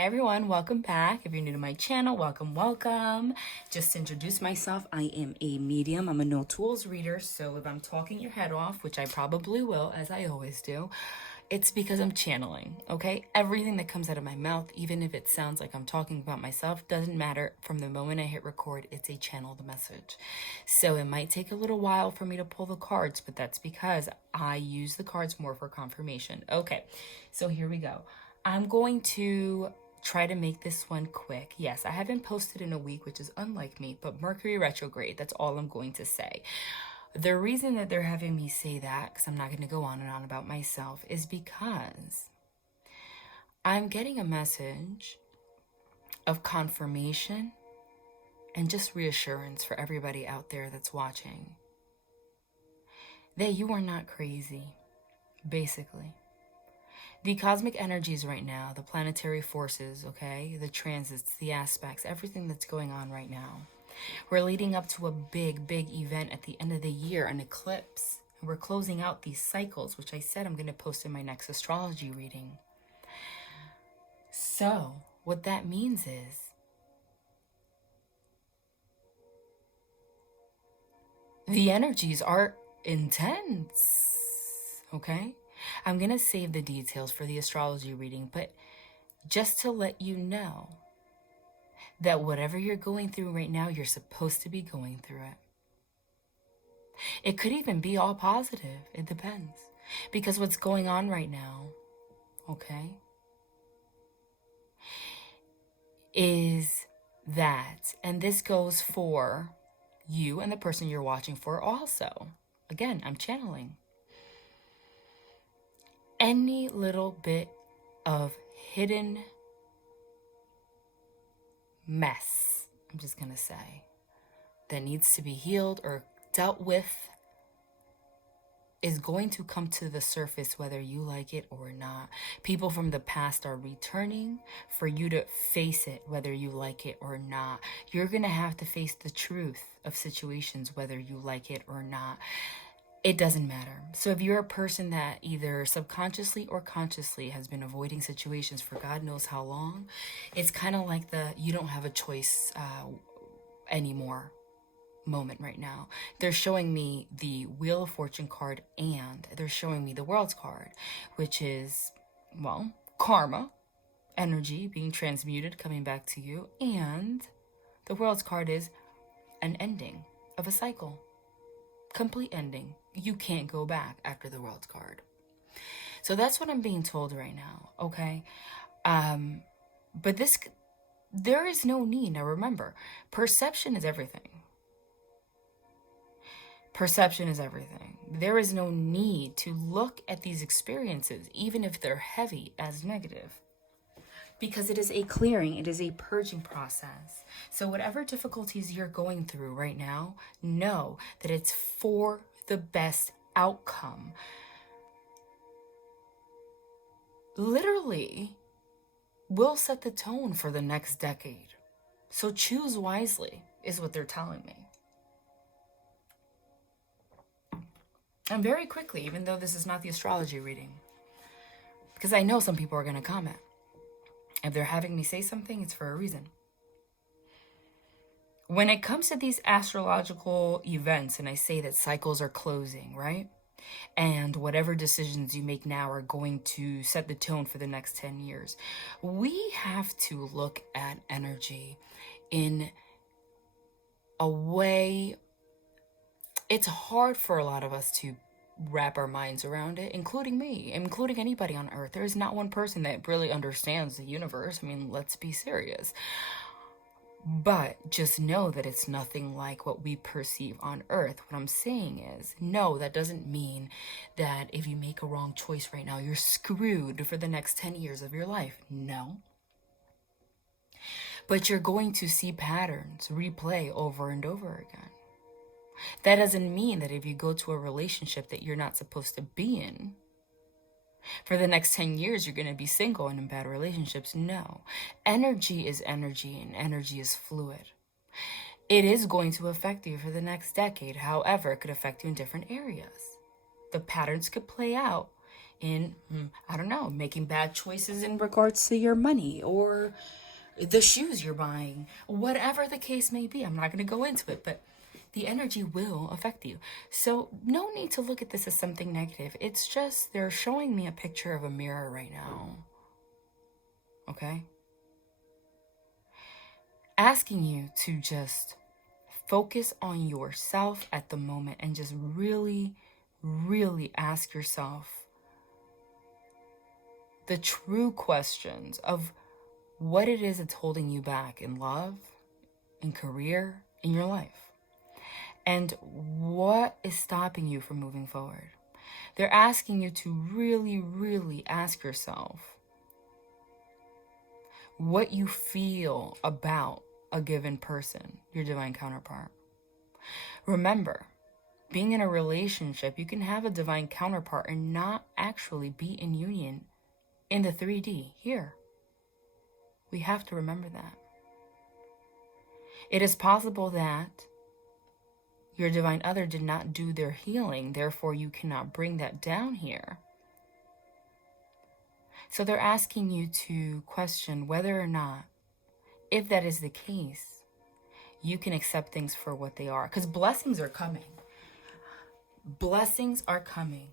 Hi everyone, welcome back. If you're new to my channel, welcome. Just to introduce myself, I am a medium. I'm a no tools reader, so if I'm talking your head off, which I probably will, as I always do, it's because I'm channeling, okay? Everything that comes out of my mouth, even if it sounds like I'm talking about myself, doesn't matter. From the moment I hit record, it's a channeled message. So it might take a little while for me to pull the cards, but that's because I use the cards more for confirmation. Okay, so here we go. I'm going to try to make this one quick. Yes, I haven't posted in a week, which is unlike me, but Mercury retrograde, that's all I'm going to say. The reason that they're having me say that, because I'm not going to go on and on about myself, is because I'm getting a message of confirmation and just reassurance for everybody out there that's watching that you are not crazy, basically. The cosmic energies right now, the planetary forces, okay, the transits, the aspects, everything that's going on right now. We're leading up to a big event at the end of the year, an eclipse. We're closing out these cycles, which I said I'm going to post in my next astrology reading. So, what that means is the energies are intense, okay? I'm going to save the details for the astrology reading, but just to let you know that whatever you're going through right now, you're supposed to be going through it. It could even be all positive. It depends. Because what's going on right now, okay, is that, and this goes for you and the person you're watching for also. Again, I'm channeling. Any little bit of hidden mess, I'm just going to say, that needs to be healed or dealt with is going to come to the surface whether you like it or not. People from the past are returning for you to face it whether you like it or not. You're going to have to face the truth of situations whether you like it or not. It doesn't matter. So if you're a person that either subconsciously or consciously has been avoiding situations for God knows how long, it's kind of like the you don't have a choice anymore moment right now. They're showing me the Wheel of Fortune card and they're showing me the World's card, which is, well, karma, energy being transmuted, coming back to you. And the World's card is an ending of a cycle. Complete ending. You can't go back after the World's card. So that's what I'm being told right now, okay? But there is no need. Now remember, perception is everything. Perception is everything. There is no need to look at these experiences, even if they're heavy, as negative. Because it is a clearing, it is a purging process. So whatever difficulties you're going through right now, know that it's for the best outcome. Literally, will set the tone for the next decade. So choose wisely, is what they're telling me. And very quickly, even though this is not the astrology reading, because I know some people are going to comment. If they're having me say something, it's for a reason. When it comes to these astrological events, and I say that cycles are closing, right? And whatever decisions you make now are going to set the tone for the next 10 years. We have to look at energy in a way. It's hard for a lot of us to wrap our minds around it, including me, including anybody on earth. There is not one person that really understands the universe. I mean, let's be serious. But just know that it's nothing like what we perceive on earth. What I'm saying is, no, that doesn't mean that if you make a wrong choice right now, you're screwed for the next 10 years of your life. No. But you're going to see patterns replay over and over again. That doesn't mean that if you go to a relationship that you're not supposed to be in, for the next 10 years, you're going to be single and in bad relationships. No. Energy is energy and energy is fluid. It is going to affect you for the next decade. However, it could affect you in different areas. The patterns could play out in, I don't know, making bad choices in regards to your money or the shoes you're buying, whatever the case may be. I'm not going to go into it, but the energy will affect you. So no need to look at this as something negative. It's just they're showing me a picture of a mirror right now. Okay? Asking you to just focus on yourself at the moment and just really, really ask yourself the true questions of what it is that's holding you back in love, in career, in your life. And what is stopping you from moving forward? They're asking you to really, really ask yourself what you feel about a given person, your divine counterpart. Remember, being in a relationship, you can have a divine counterpart and not actually be in union in the 3D here. We have to remember that. It is possible that your divine other did not do their healing, therefore you cannot bring that down here. So they're asking you to question whether or not, if that is the case, you can accept things for what they are. Because blessings are coming. Blessings are coming.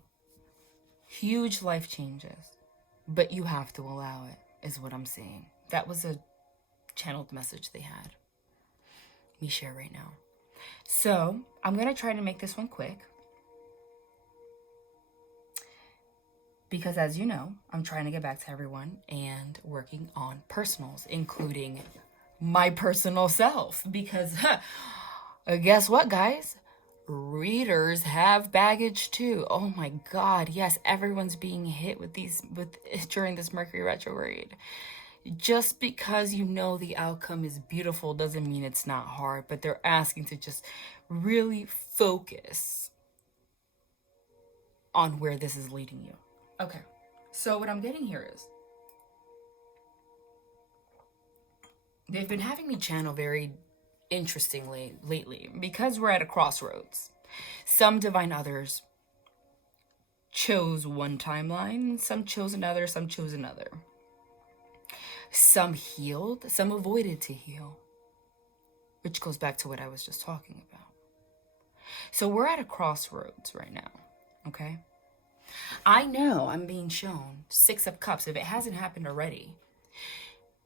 Huge life changes. But you have to allow it, is what I'm saying. That was a channeled message they had me share right now. So I'm going to try to make this one quick. Because as you know, I'm trying to get back to everyone and working on personals, including my personal self. Because guess what, guys? Readers have baggage too. Oh my God, yes, everyone's being hit with during this Mercury retrograde. Just because you know the outcome is beautiful doesn't mean it's not hard, but they're asking to just really focus on where this is leading you. Okay, so what I'm getting here is they've been having me channel very interestingly lately because we're at a crossroads. Some divine others chose one timeline, some chose another, some chose another. Some healed, some avoided to heal, which goes back to what I was just talking about. So we're at a crossroads right now, okay? I know I'm being shown 6 of Cups. If it hasn't happened already,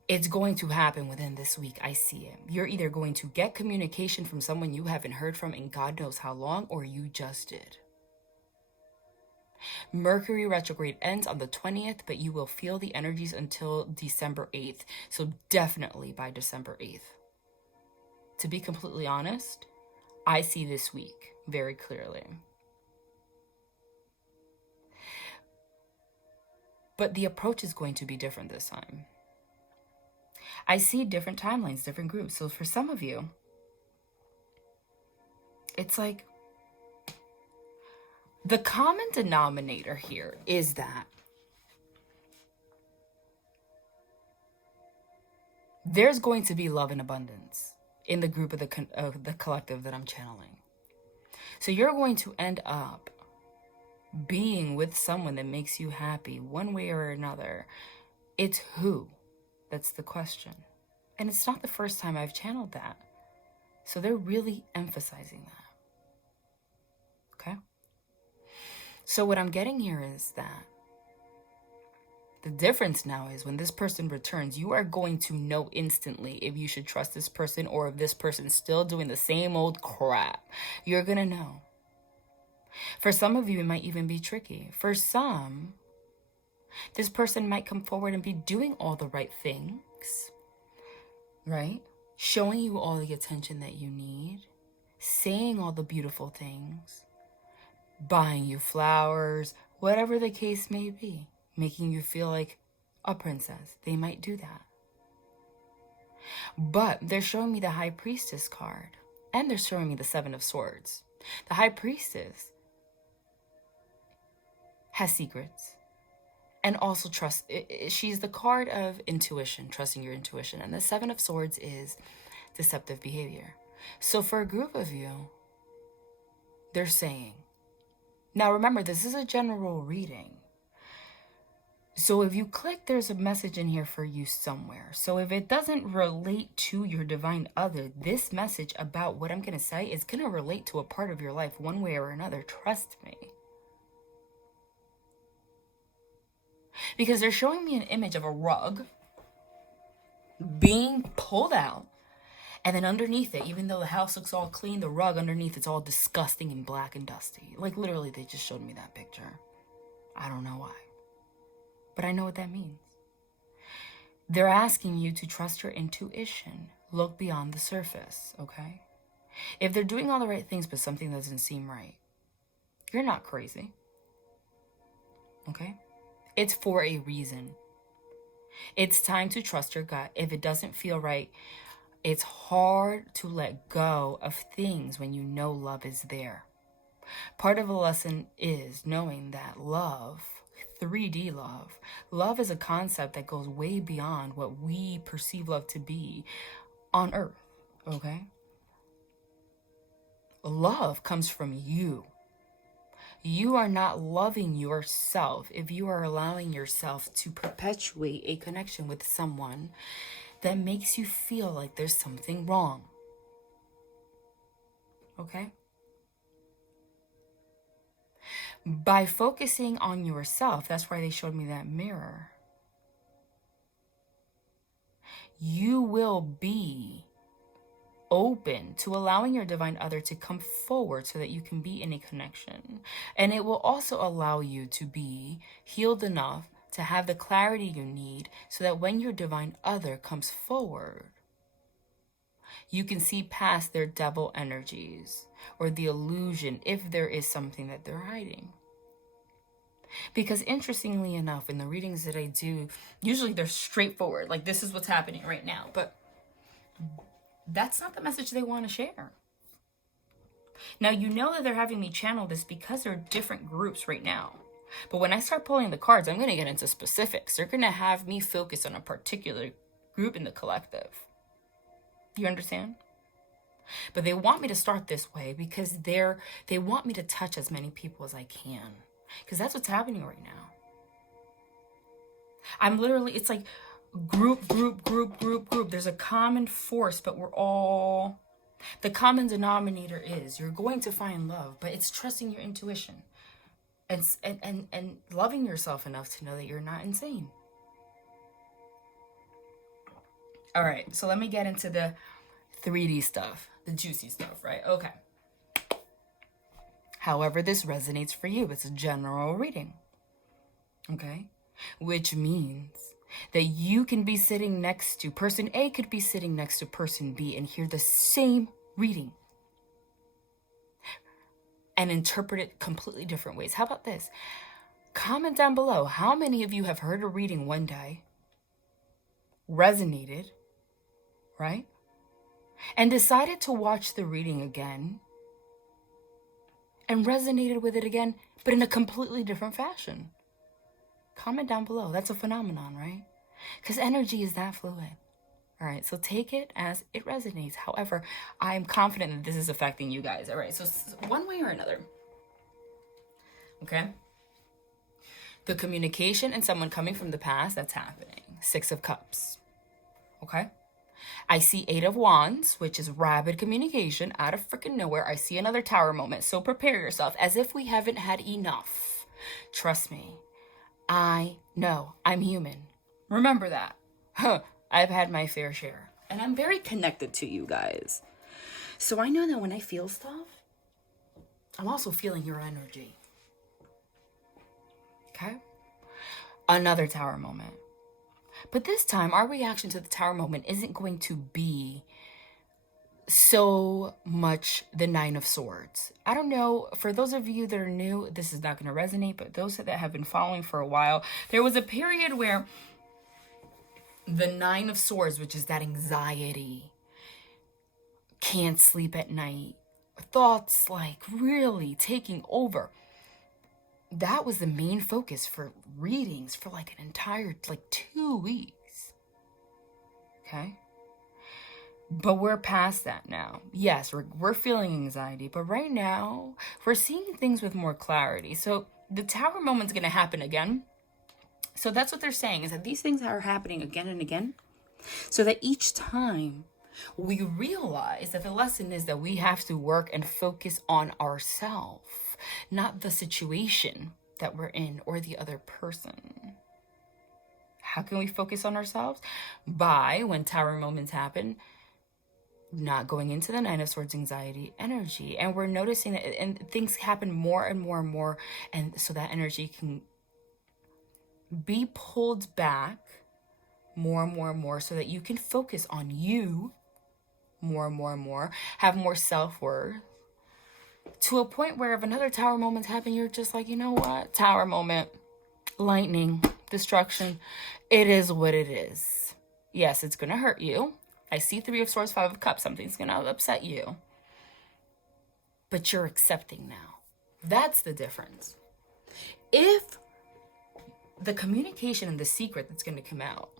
it's going to happen within this week. I see it. You're either going to get communication from someone you haven't heard from in God knows how long, or you just did. Mercury retrograde ends on the 20th, but you will feel the energies until December 8th. So definitely by December 8th. To be completely honest, I see this week very clearly. But the approach is going to be different this time. I see different timelines, different groups. So for some of you, it's like the common denominator here is that there's going to be love and abundance in the group of the collective that I'm channeling. So you're going to end up being with someone that makes you happy one way or another. It's who? That's the question. And it's not the first time I've channeled that. So they're really emphasizing that. Okay? So what I'm getting here is that the difference now is when this person returns, you are going to know instantly if you should trust this person or if this person's still doing the same old crap. You're going to know. For some of you, it might even be tricky. For some, this person might come forward and be doing all the right things, right? Showing you all the attention that you need, saying all the beautiful things, buying you flowers, whatever the case may be, making you feel like a princess. They might do that. But they're showing me the High Priestess card, and they're showing me the 7 of Swords. The High Priestess has secrets and also trust. She's the card of intuition, trusting your intuition. And the 7 of Swords is deceptive behavior. So for a group of you, they're saying, now remember, this is a general reading. So if you click, there's a message in here for you somewhere. So if it doesn't relate to your divine other, this message about what I'm going to say is going to relate to a part of your life one way or another. Trust me. Because they're showing me an image of a rug being pulled out. And then underneath it, even though the house looks all clean, the rug underneath it's all disgusting and black and dusty. Like literally, they just showed me that picture. I don't know why. But I know what that means. They're asking you to trust your intuition. Look beyond the surface, okay? If they're doing all the right things, but something doesn't seem right, you're not crazy, okay? It's for a reason. It's time to trust your gut. If it doesn't feel right, it's hard to let go of things when you know love is there. Part of the lesson is knowing that love, 3D love is a concept that goes way beyond what we perceive love to be on earth, okay? Love comes from you. You are not loving yourself if you are allowing yourself to perpetuate a connection with someone that makes you feel like there's something wrong. Okay? By focusing on yourself, that's why they showed me that mirror. You will be open to allowing your divine other to come forward so that you can be in a connection. And it will also allow you to be healed enough to have the clarity you need so that when your divine other comes forward, you can see past their devil energies or the illusion if there is something that they're hiding. Because interestingly enough, in the readings that I do, usually they're straightforward, like this is what's happening right now, but that's not the message they want to share. Now, you know that they're having me channel this because there are different groups right now. But when I start pulling the cards, I'm going to get into specifics. They're going to have me focus on a particular group in the collective. You understand? But they want me to start this way because they want me to touch as many people as I can. Because that's what's happening right now. I'm literally, it's like group. There's a common force, but we're all, the common denominator is you're going to find love, but it's trusting your intuition and loving yourself enough to know that you're not insane. All right, so let me get into the 3D stuff, the juicy stuff, right? Okay. However this resonates for you, it's a general reading, okay? Which means that you can be sitting next to, person A could be sitting next to person B and hear the same reading and interpret it completely different ways. How about this? Comment down below, how many of you have heard a reading one day, resonated, right? And decided to watch the reading again and resonated with it again, but in a completely different fashion. Comment down below. That's a phenomenon, right? Because energy is that fluid. All right, so take it as it resonates. However, I'm confident that this is affecting you guys. All right, so one way or another, okay? The communication and someone coming from the past, that's happening. 6 of Cups, okay? I see 8 of Wands, which is rapid communication out of freaking nowhere. I see another Tower moment, so prepare yourself as if we haven't had enough. Trust me, I know I'm human. Remember that. I've had my fair share, and I'm very connected to you guys. So I know that when I feel stuff, I'm also feeling your energy. Okay? Another Tower moment. But this time, our reaction to the Tower moment isn't going to be so much the 9 of Swords. I don't know, for those of you that are new, this is not going to resonate, but those that have been following for a while, there was a period where the 9 of Swords, which is that anxiety, can't sleep at night, thoughts like really taking over. That was the main focus for readings for like an entire, 2 weeks. Okay? But we're past that now. Yes, we're feeling anxiety, but right now, we're seeing things with more clarity. So the Tower moment's going to happen again. So that's what they're saying, is that these things are happening again and again, so that each time we realize that the lesson is that we have to work and focus on ourselves, not the situation that we're in or the other person. How can we focus on ourselves? By, when tower moments happen, not going into the Nine of Swords anxiety energy. And we're noticing that, and things happen more and more and more. And so that energy can be pulled back more and more and more, so that you can focus on you more and more and more, have more self-worth, to a point where if another tower moment's happen, you're just like, you know what? Tower moment, lightning, destruction. It is what it is. Yes, it's going to hurt you. I see Three of Swords, Five of Cups. Something's going to upset you. But you're accepting now. That's the difference. If the communication and the secret that's going to come out.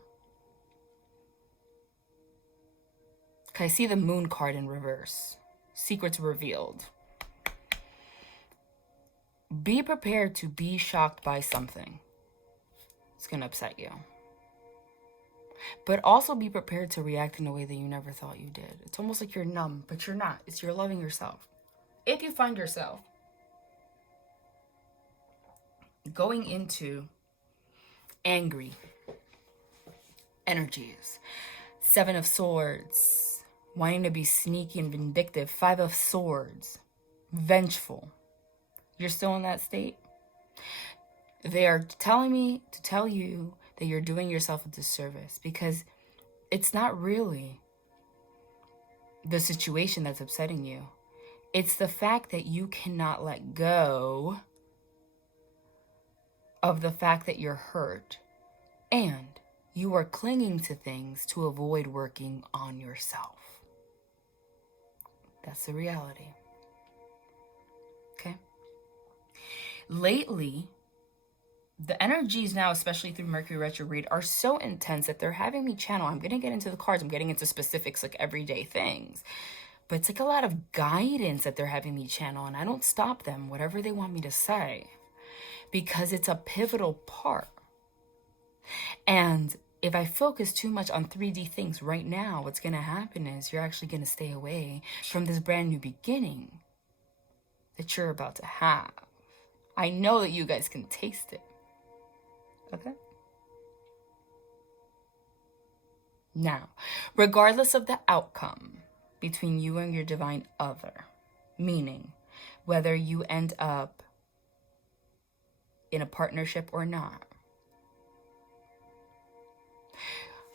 I see the Moon card in reverse. Secrets revealed. Be prepared to be shocked by something. It's going to upset you. But also be prepared to react in a way that you never thought you did. It's almost like you're numb, but you're not. It's you're loving yourself. If you find yourself going into angry energies, Seven of Swords, wanting to be sneaky and vindictive, Five of Swords, vengeful, you're still in that state, they are telling me to tell you that you're doing yourself a disservice, because it's not really the situation that's upsetting you. It's the fact that you cannot let go of the fact that you're hurt, and you are clinging to things to avoid working on yourself. That's the reality. Okay? Lately, the energies now, especially through Mercury retrograde, are so intense that they're having me channel. I'm going to get into the cards. I'm getting into specifics, like everyday things. But it's like a lot of guidance that they're having me channel. And I don't stop them, whatever they want me to say, because it's a pivotal part. And if I focus too much on 3D things right now, what's going to happen is you're actually going to stay away from this brand new beginning that you're about to have. I know that you guys can taste it. Okay? Now, regardless of the outcome between you and your divine other, meaning whether you end up in a partnership or not,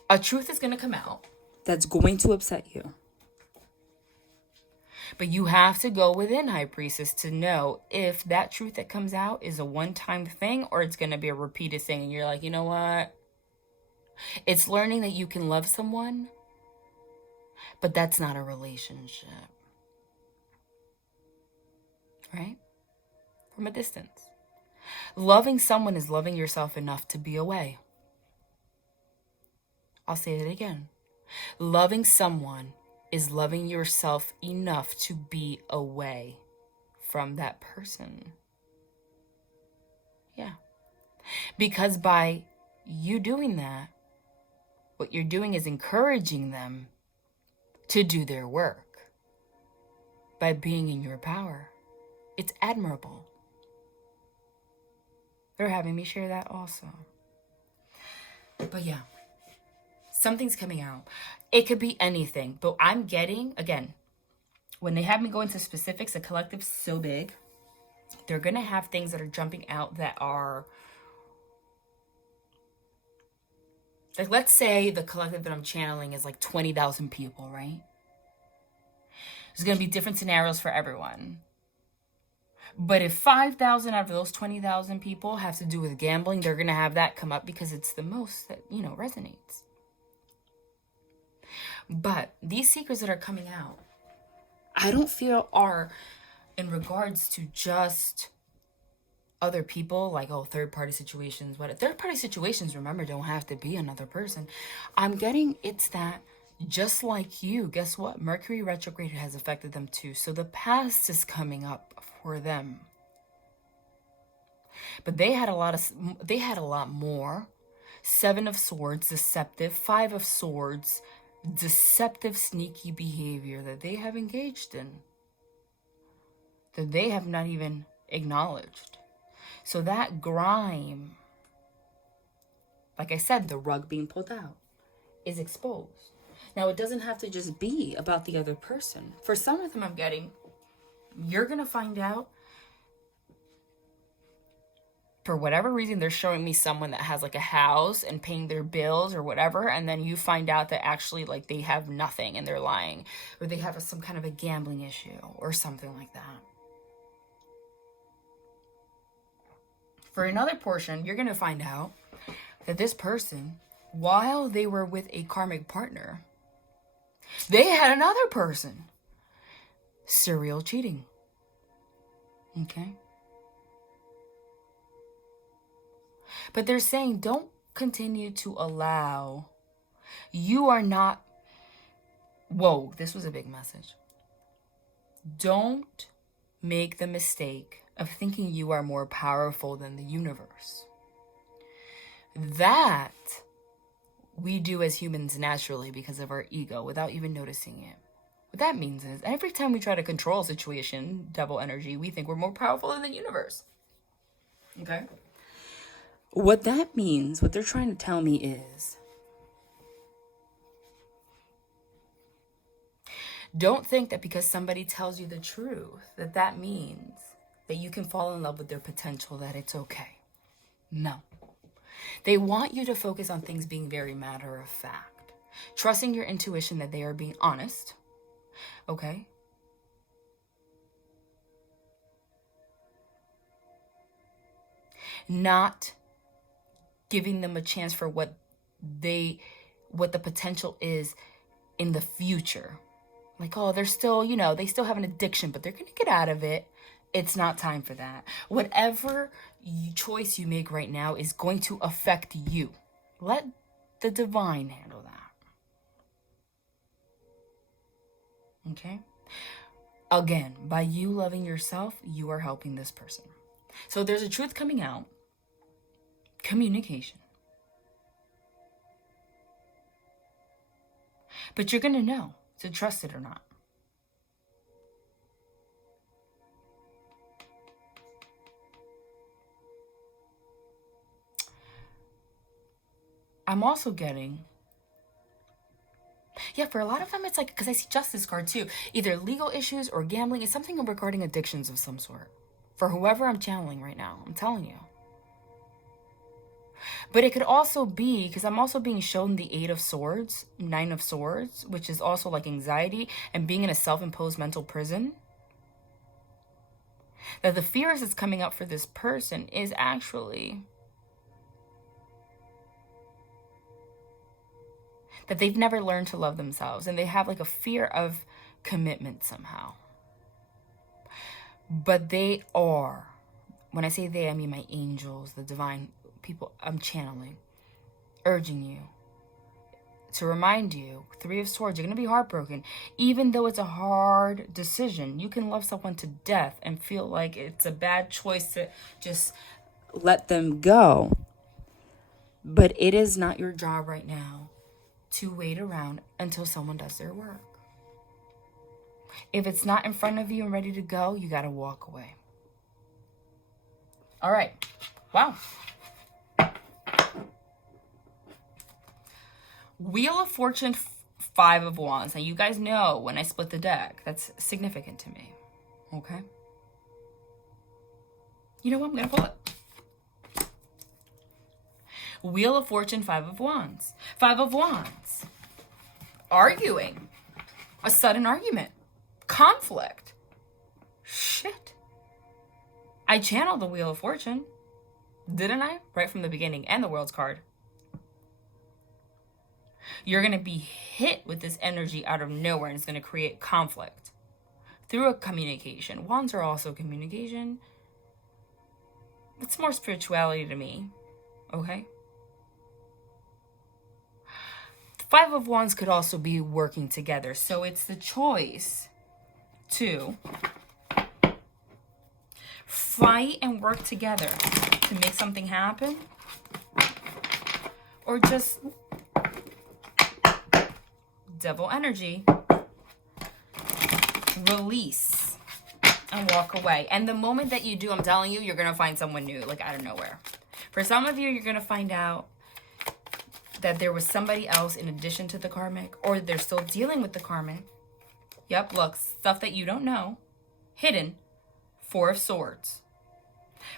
a truth is going to come out that's going to upset you. But you have to go within, High Priestess, to know if that truth that comes out is a one-time thing or it's going to be a repeated thing. And you're like, you know what? It's learning that you can love someone, but that's not a relationship. Right? From a distance. Loving someone is loving yourself enough to be away. I'll say it again. Loving someone is loving yourself enough to be away from that person. Yeah. Because by you doing that, what you're doing is encouraging them to do their work by being in your power. It's admirable. They're having me share that also. But yeah. Something's coming out. It could be anything, but I'm getting, again, when they have me go into specifics, the collective's so big, they're going to have things that are jumping out that are, like, let's say the collective that I'm channeling is like 20,000 people, right? There's going to be different scenarios for everyone. But if 5,000 out of those 20,000 people have to do with gambling, they're going to have that come up because it's the most that, you know, resonates. But these secrets that are coming out, I don't feel are in regards to just other people, like, oh, third-party situations. But third-party situations, remember, don't have to be another person. I'm getting it's that just like you, guess what? Mercury retrograde has affected them too. So the past is coming up for them. But they had a lot more. 7 of Swords, deceptive. 5 of Swords, deceptive, sneaky behavior that they have engaged in, that they have not even acknowledged. So that grime, like I said, the rug being pulled out, is exposed. Now, it doesn't have to just be about the other person. For some of them I'm getting, you're going to find out, for whatever reason, they're showing me someone that has like a house and paying their bills or whatever. And then you find out that actually like they have nothing and they're lying, or they have some kind of a gambling issue or something like that. For another portion, you're going to find out that this person, while they were with a karmic partner, they had another person. Serial cheating. Okay? But they're saying don't continue to allow. You are not. Whoa, this was a big message. Don't make the mistake of thinking you are more powerful than the universe. That we do as humans naturally because of our ego without even noticing it. What that means is every time we try to control a situation, double energy, we think we're more powerful than the universe. Okay? What that means, what they're trying to tell me is, don't think that because somebody tells you the truth, that means that you can fall in love with their potential, that it's okay. No. They want you to focus on things being very matter of fact. Trusting your intuition that they are being honest. Okay? Not giving them a chance for what the potential is in the future. Like, oh, they're still, they still have an addiction, but they're going to get out of it. It's not time for that. Whatever choice you make right now is going to affect you. Let the divine handle that. Okay? Again, by you loving yourself, you are helping this person. So there's a truth coming out. Communication. But you're going to know to trust it or not. I'm also getting, for a lot of them, it's like, because I see justice card too, either legal issues or gambling. It's something regarding addictions of some sort. For whoever I'm channeling right now, I'm telling you. But it could also be, because I'm also being shown the 8 of Swords, 9 of Swords, which is also like anxiety and being in a self-imposed mental prison. That the fears that's coming up for this person is actually that they've never learned to love themselves, and they have like a fear of commitment somehow. But they are, when I say they, I mean my angels, the divine people I'm channeling, urging you to remind you, 3 of Swords, you're going to be heartbroken. Even though it's a hard decision, you can love someone to death and feel like it's a bad choice to just let them go. But it is not your job right now to wait around until someone does their work. If it's not in front of you and ready to go, you got to walk away. All right. Wow. Wheel of Fortune, 5 of Wands. Now, you guys know when I split the deck, that's significant to me. Okay? You know what? I'm going to pull it. Wheel of Fortune, 5 of Wands. 5 of Wands. Arguing. A sudden argument. Conflict. Shit. I channeled the Wheel of Fortune. Didn't I? Right from the beginning. And the World's card. You're going to be hit with this energy out of nowhere, and it's going to create conflict through a communication. Wands are also communication. It's more spirituality to me. Okay? 5 of Wands could also be working together. So it's the choice to fight and work together to make something happen, or just devil energy, release and walk away. And the moment that you do, I'm telling you, you're going to find someone new, like out of nowhere. For some of you, you're going to find out that there was somebody else in addition to the karmic, or they're still dealing with the karmic. Yep, look, stuff that you don't know, hidden. Four of Swords.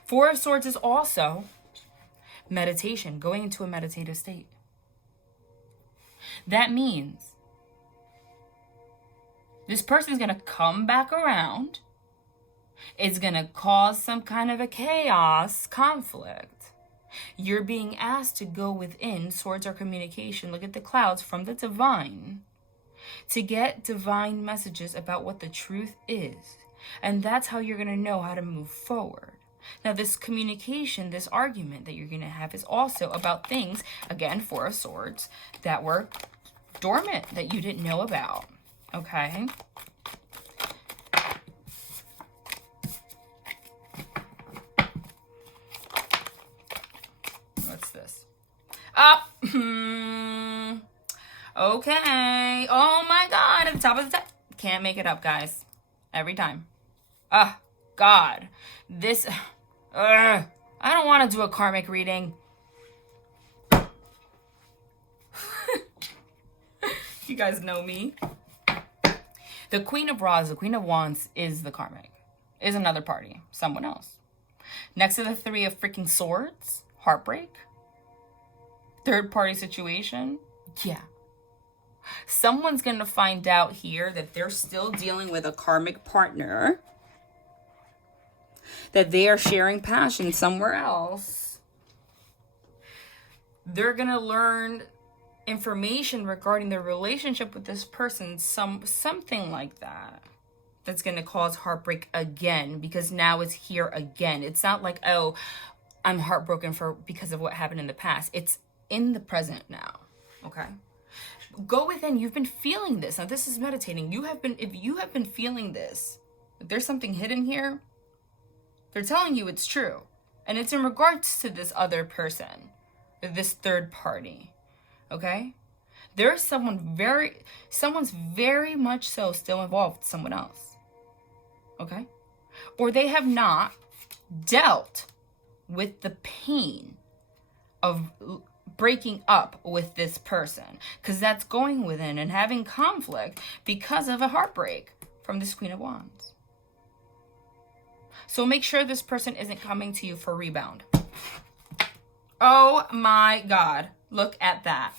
Four of Swords is also meditation, going into a meditative state. That means this person's going to come back around. It's going to cause some kind of a chaos, conflict. You're being asked to go within. Swords are communication. Look at the clouds from the divine. To get divine messages about what the truth is. And that's how you're going to know how to move forward. Now, this communication, this argument that you're going to have is also about things, again, Four of Swords, that were dormant, that you didn't know about. Okay? What's this? Up. Okay. Oh my God. At the top of the deck. Can't make it up, guys. Every time. God. This. I don't want to do a karmic reading. You guys know me. The Queen of Rods, the Queen of Wands is the karmic. Is another party. Someone else. Next to the Three of freaking Swords. Heartbreak. Third party situation. Yeah. Someone's going to find out here that they're still dealing with a karmic partner. That they are sharing passion somewhere else. They're going to learn information regarding their relationship with this person. Something like that. That's going to cause heartbreak again. Because now it's here again. It's not like, oh, I'm heartbroken because of what happened in the past. It's in the present now. Okay? Go within. You've been feeling this. Now, this is meditating. If you have been feeling this, if there's something hidden here, they're telling you it's true. And it's in regards to this other person, this third party. Okay? There's someone's very much so still involved with someone else. Okay? Or they have not dealt with the pain of breaking up with this person, because that's going within and having conflict because of a heartbreak from this Queen of Wands. So make sure this person isn't coming to you for rebound. Oh my God, look at that.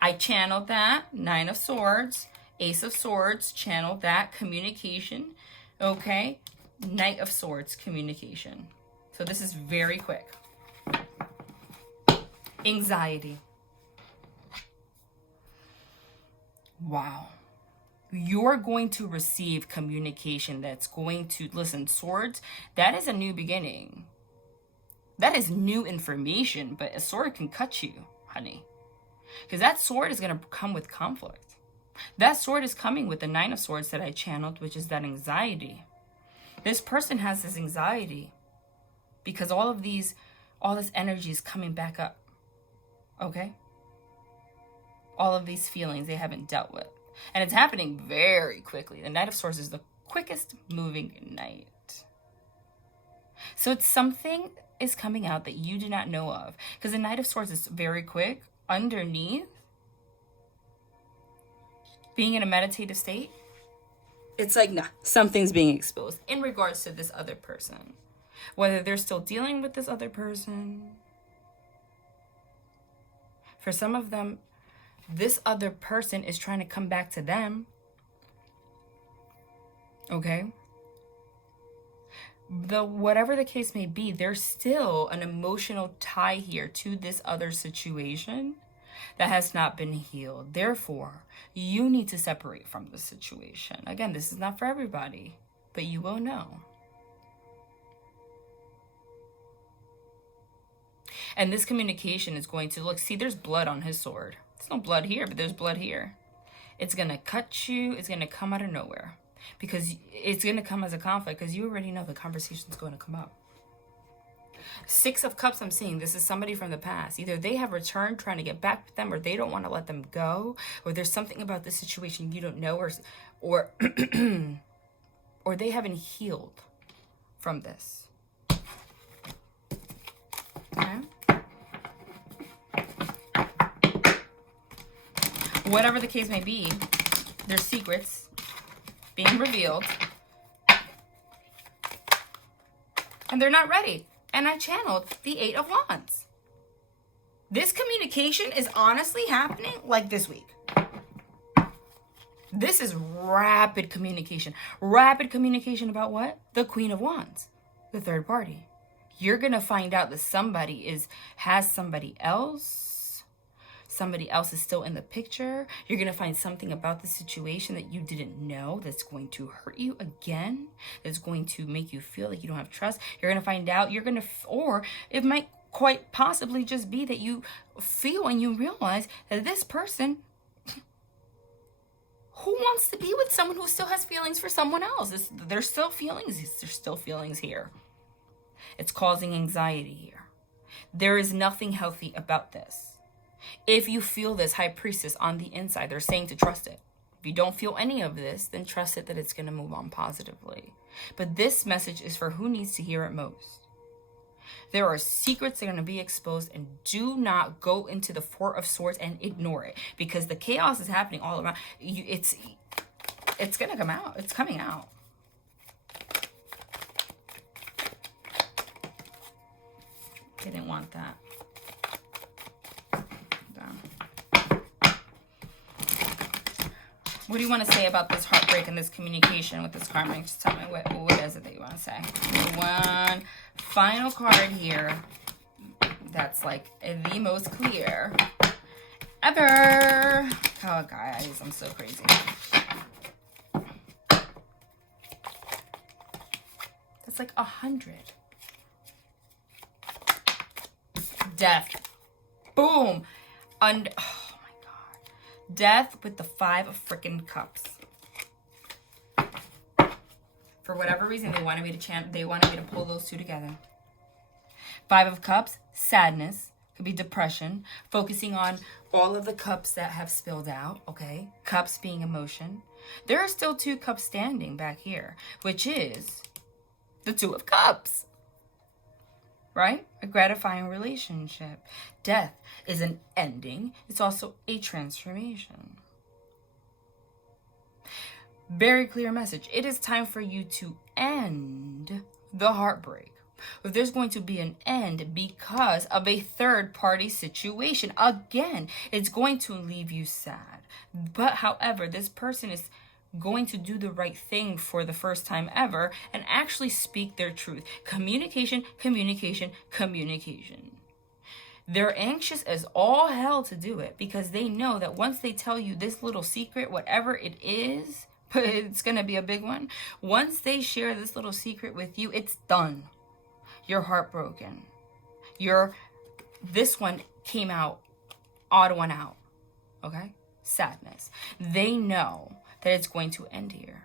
I channeled that. Nine of Swords, Ace of Swords, channeled that. Communication. Okay, Knight of Swords, communication. So this is very quick. Anxiety. Wow. You're going to receive communication that's going to, listen, Swords, that is a new beginning. That is new information, but a sword can cut you, honey. Because that sword is going to come with conflict. That sword is coming with the Nine of Swords that I channeled, which is that anxiety. This person has this anxiety because all this energy is coming back up. Okay? All of these feelings they haven't dealt with. And it's happening very quickly. The Knight of Swords is the quickest moving knight. So it's something is coming out that you do not know of. Because the Knight of Swords is very quick. Underneath, being in a meditative state, it's like, nah, something's being exposed in regards to this other person. Whether they're still dealing with this other person. For some of them, this other person is trying to come back to them. Okay? Whatever the case may be, there's still an emotional tie here to this other situation that has not been healed. Therefore, you need to separate from the situation. Again, this is not for everybody, but you will know. And this communication is going to, look, see, there's blood on his sword. There's no blood here, but there's blood here. It's going to cut you. It's going to come out of nowhere. because it's going to come as a conflict, because you already know the conversation's going to come up. 6 of Cups, I'm seeing this is somebody from the past. Either they have returned trying to get back with them, or they don't want to let them go, or there's something about this situation you don't know, or or they haven't healed from this. Okay? Whatever the case may be, there's secrets being revealed, and they're not ready. And I channeled the 8 of Wands. This communication is honestly happening like this week. This is rapid communication. Rapid communication about what? The Queen of Wands, the third party. You're going to find out that somebody has somebody else. Somebody else is still in the picture. You're going to find something about the situation that you didn't know that's going to hurt you again. That's going to make you feel like you don't have trust. You're going to find out, or it might quite possibly just be that you feel and you realize that this person who wants to be with someone who still has feelings for someone else. There's still feelings. There's still feelings here. It's causing anxiety here. There is nothing healthy about this. If you feel this, High Priestess, on the inside, they're saying to trust it. If you don't feel any of this, then trust it that it's going to move on positively. But this message is for who needs to hear it most. There are secrets that are going to be exposed, and do not go into the 4 of Swords and ignore it, because the chaos is happening all around. It's going to come out. It's coming out. They didn't want that. What do you want to say about this heartbreak and this communication with this karma? Just tell me, what is it that you want to say? One final card here that's like the most clear ever. Oh, guys, I'm so crazy. That's like 100. Death. Boom. Death with the 5 of freaking Cups. For whatever reason, they wanted me to pull those 2 together. 5 of Cups, sadness, could be depression, focusing on all of the cups that have spilled out, okay? Cups being emotion. There are still 2 cups standing back here, which is the 2 of Cups. Right? A gratifying relationship. Death is an ending. It's also a transformation. Very clear message. It is time for you to end the heartbreak. If there's going to be an end because of a third party situation, again, it's going to leave you sad. But however, this person is going to do the right thing for the first time ever and actually speak their truth. Communication, communication, communication. They're anxious as all hell to do it, because they know that once they tell you this little secret, whatever it is, but it's going to be a big one. Once they share this little secret with you, it's done. You're heartbroken. This one came out, odd one out. Okay? Sadness. They know that it's going to end here.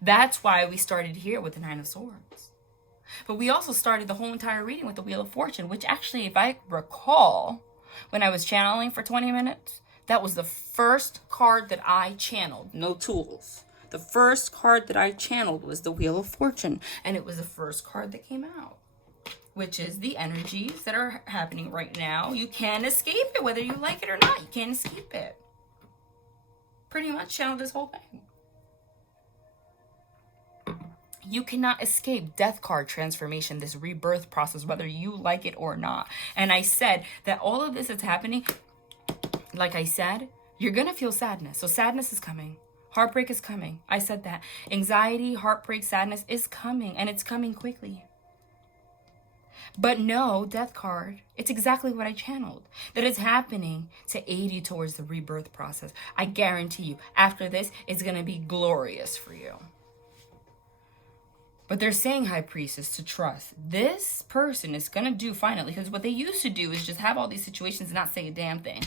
That's why we started here with the 9 of Swords. But we also started the whole entire reading with the Wheel of Fortune, which actually, if I recall, when I was channeling for 20 minutes, that was the first card that I channeled. No tools. The first card that I channeled was the Wheel of Fortune, and it was the first card that came out, which is the energies that are happening right now. You can't escape it, whether you like it or not. You can't escape it. Pretty much channel this whole thing. You cannot escape death card transformation, this rebirth process, whether you like it or not. And I said that all of this is happening, like I said, you're going to feel sadness. So sadness is coming. Heartbreak is coming. I said that. Anxiety, heartbreak, sadness is coming, and it's coming quickly. But no, death card, it's exactly what I channeled. That it's happening to aid you towards the rebirth process. I guarantee you, after this, it's going to be glorious for you. But they're saying, High Priestess, to trust. This person is going to do finally, because what they used to do is just have all these situations and not say a damn thing.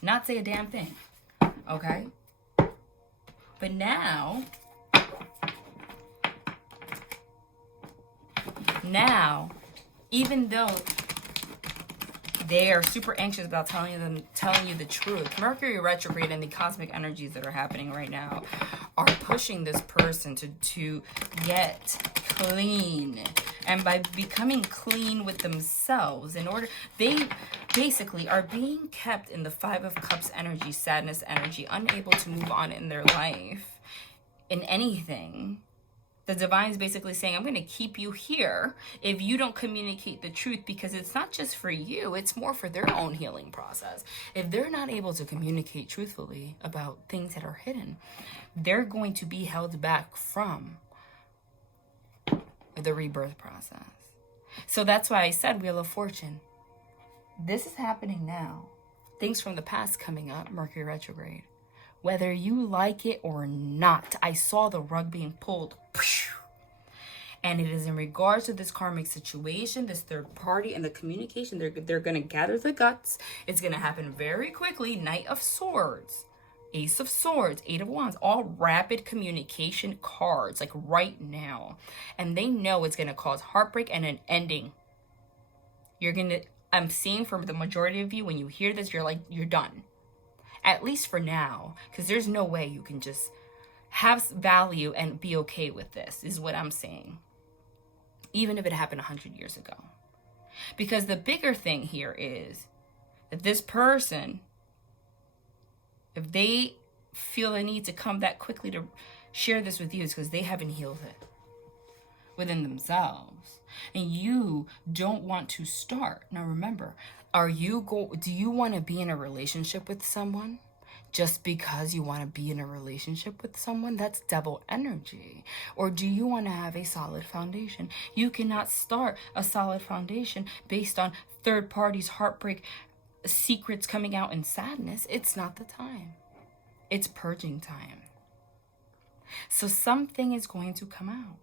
Not say a damn thing. Okay? But now, even though they are super anxious about telling you the truth, Mercury retrograde and the cosmic energies that are happening right now are pushing this person to get clean. And by becoming clean with themselves, they basically are being kept in the Five of Cups energy, sadness energy, unable to move on in their life, in anything. The divine is basically saying, I'm going to keep you here if you don't communicate the truth, because it's not just for you, it's more for their own healing process. If they're not able to communicate truthfully about things that are hidden, they're going to be held back from the rebirth process. So that's why I said Wheel of Fortune. This is happening now. Things from the past coming up, Mercury retrograde. Whether you like it or not, I saw the rug being pulled. And it is in regards to this karmic situation, this third party, and the communication. They're going to gather the guts. It's going to happen very quickly. Knight of Swords, Ace of Swords, Eight of Wands, all rapid communication cards, like right now. And they know it's going to cause heartbreak and an ending. I'm seeing for the majority of you, when you hear this, you're like, you're done. At least for now, because there's no way you can just have value and be okay with this, is what I'm saying. Even if it happened 100 years ago. Because the bigger thing here is that this person, if they feel the need to come that quickly to share this with you, is because they haven't healed it within themselves. And you don't want to start. Now remember, do you want to be in a relationship with someone just because you want to be in a relationship with someone? That's double energy. Or do you want to have a solid foundation? You cannot start a solid foundation based on third parties, heartbreak, secrets coming out in sadness. It's not the time. It's purging time. So something is going to come out.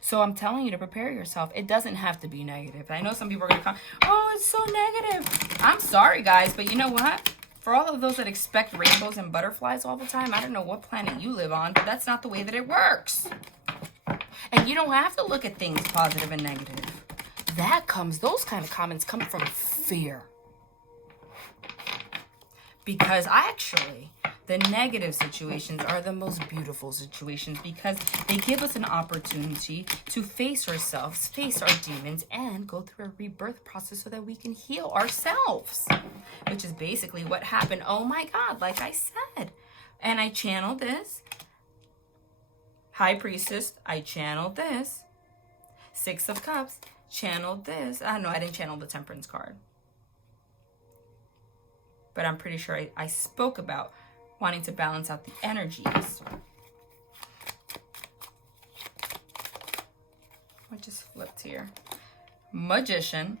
So I'm telling you to prepare yourself. It doesn't have to be negative. I know some people are going to come, oh, it's so negative. I'm sorry, guys, but you know what? For all of those that expect rainbows and butterflies all the time, I don't know what planet you live on, but that's not the way that it works. And you don't have to look at things positive and negative. Those kind of comments come from fear. Because the negative situations are the most beautiful situations, because they give us an opportunity to face ourselves, face our demons, and go through a rebirth process so that we can heal ourselves, which is basically what happened. Oh my God, like I said. And I channeled this. High Priestess, I channeled this. Six of Cups, channeled this. No, I didn't channel the Temperance card. But I'm pretty sure I spoke about wanting to balance out the energies. I just flipped here. Magician.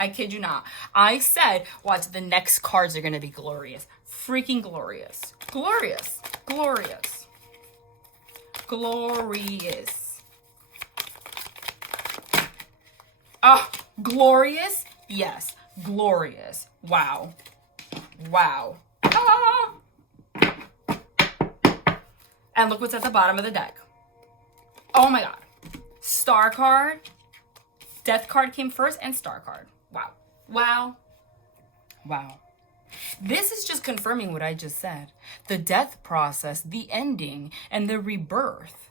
I kid you not. I said, watch, the next cards are going to be glorious. Freaking glorious. Glorious. Glorious. Glorious. Oh, glorious? Yes. Glorious. Wow. Wow. Ah! And look what's at the bottom of the deck. Oh my God. Star card. Death card came first and Star card. Wow. Wow. Wow. This is just confirming what I just said. The death process, the ending, and the rebirth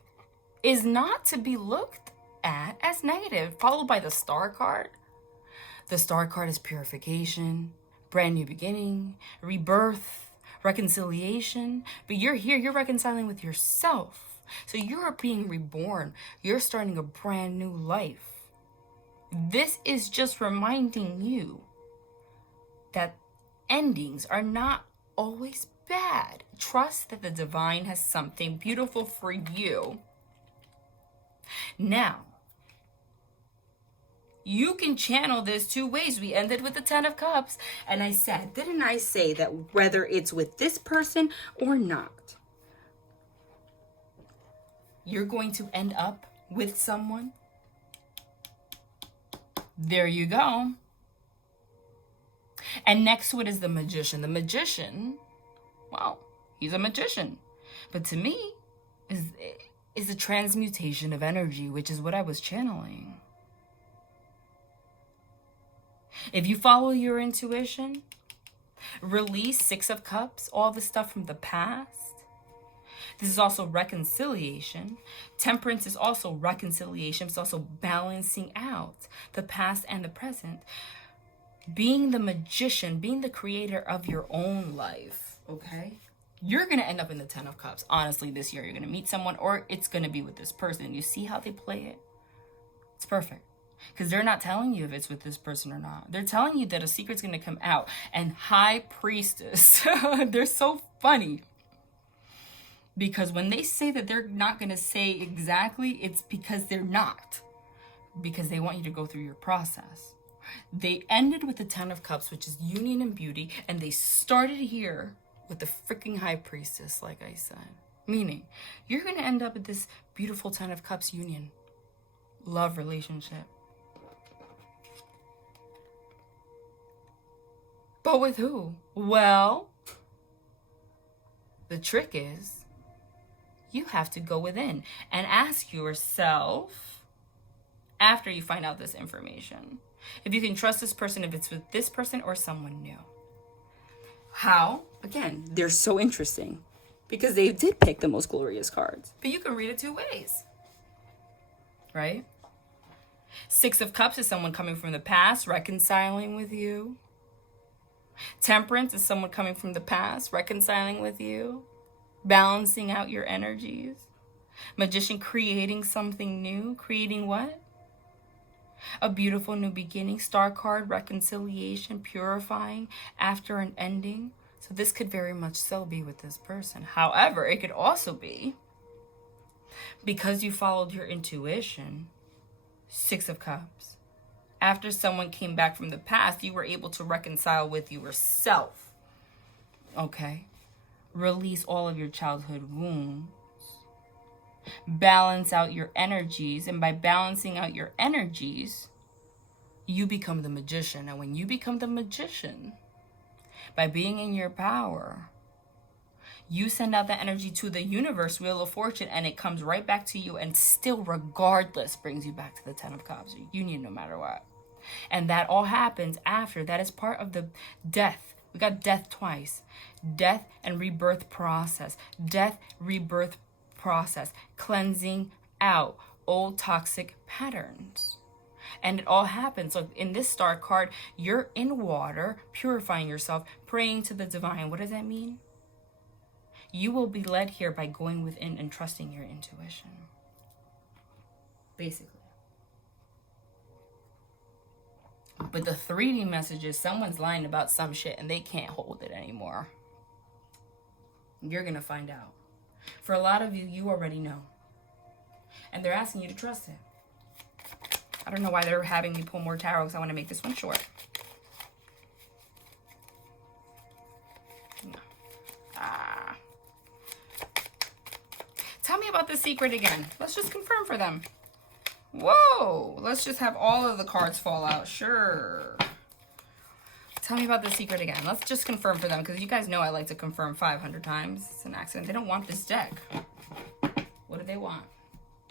is not to be looked at as negative, followed by the Star card. The Star card is purification, brand new beginning, rebirth, reconciliation. But you're here, you're reconciling with yourself. So you're being reborn. You're starting a brand new life. This is just reminding you that endings are not always bad. Trust that the divine has something beautiful for you. Now, you can channel this two ways. We ended with the Ten of Cups. And I said, didn't I say that whether it's with this person or not, you're going to end up with someone? There you go. And next to it is the Magician. The Magician, well, He's a magician. But to me, is a transmutation of energy, which is what I was channeling. If you follow your intuition, release Six of Cups, all the stuff from the past. This is also reconciliation. Temperance is also reconciliation. It's also balancing out the past and the present. Being the magician, being the creator of your own life, okay? You're going to end up in the 10 of Cups. Honestly, this year, you're going to meet someone or it's going to be with this person. You see how they play it? It's perfect. Because they're not telling you if it's with this person or not. They're telling you that a secret's going to come out. And High Priestess, they're so funny. Because when they say that they're not going to say exactly, it's because they're not. Because they want you to go through your process. They ended with the 10 of Cups, which is union and beauty. And they started here with the freaking High Priestess, like I said. Meaning, you're going to end up with this beautiful 10 of Cups union. Love relationship. But with who? Well, the trick is, you have to go within and ask yourself, after you find out this information, if you can trust this person, if it's with this person or someone new. How? Again, they're so interesting because they did pick the most glorious cards. But you can read it two ways, right? Six of Cups is someone coming from the past, reconciling with you. Temperance is someone coming from the past, reconciling with you. Balancing out your energies. Magician, creating something new. Creating what? A beautiful new beginning. Star card, reconciliation, purifying after an ending. So this could very much so be with this person. However, it could also be because you followed your intuition. Six of Cups. After someone came back from the past, you were able to reconcile with yourself. Okay? Release all of your childhood wounds. Balance out your energies. And by balancing out your energies, you become the magician. And when you become the magician, by being in your power, you send out that energy to the universe, Wheel of Fortune, and it comes right back to you and still, regardless, brings you back to the 10 of Cups, union no matter what. And that all happens after. That is part of the death. We got death twice. Death and rebirth process. Death, rebirth process. Cleansing out old toxic patterns. And it all happens. So in this star card, you're in water, purifying yourself, praying to the divine. What does that mean? You will be led here by going within and trusting your intuition. Basically. But the 3D message is someone's lying about some shit and they can't hold it anymore. You're going to find out. For a lot of you, you already know. And they're asking you to trust it. I don't know why they're having me pull more tarot because I want to make this one short. Tell me about the secret again. Let's just confirm for them. Whoa, let's just have all of the cards fall out. Sure. Tell me about the secret again. Let's just confirm for them because you guys know I like to confirm 500 times. It's an accident. They don't want this deck. What do they want?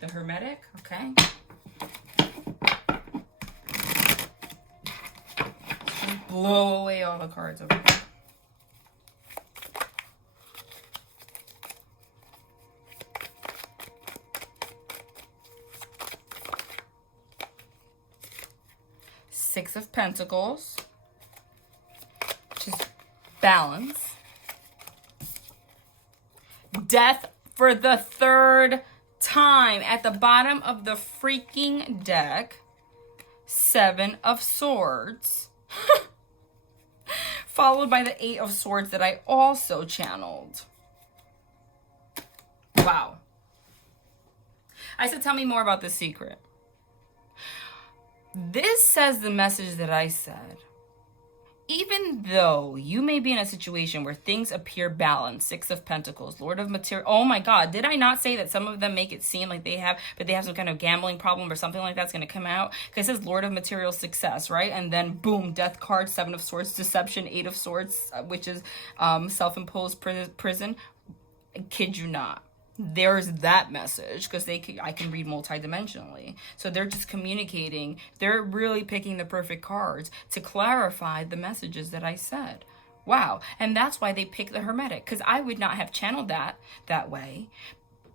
The Hermetic? Okay. Just blow away all the cards over here. Six of Pentacles, which is balance. Death for the third time at the bottom of the freaking deck. Seven of Swords. Followed by the Eight of Swords that I also channeled. Wow. I said, tell me more about the secret. This says the message that I said. Even though you may be in a situation where things appear balanced, Six of Pentacles, Lord of Material. Oh my God, did I not say that some of them make it seem like they have, but they have some kind of gambling problem or something like that's going to come out? Because it says Lord of Material Success, right? And then boom, Death card, Seven of Swords, Deception, Eight of Swords, which is self-imposed prison. I kid you not. There's that message, because I can read multidimensionally. So they're just communicating. They're really picking the perfect cards to clarify the messages that I said. Wow. And that's why they pick the Hermetic, because I would not have channeled that way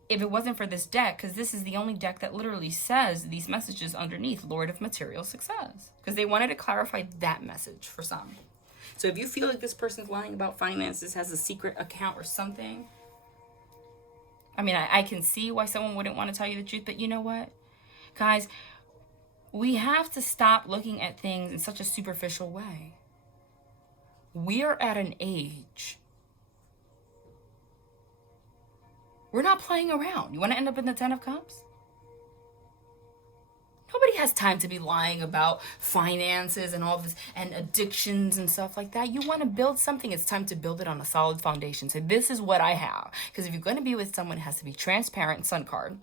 if it wasn't for this deck, because this is the only deck that literally says these messages underneath, Lord of Material Success, because they wanted to clarify that message for some. So if you feel like this person's lying about finances, has a secret account or something, I mean, I can see why someone wouldn't want to tell you the truth, but you know what? Guys, we have to stop looking at things in such a superficial way. We are at an age. We're not playing around. You want to end up in the 10 of Cups? Nobody has time to be lying about finances and all this and addictions and stuff like that. You want to build something, it's time to build it on a solid foundation. So this is what I have. Because if you're going to be with someone, it has to be transparent, Sun card.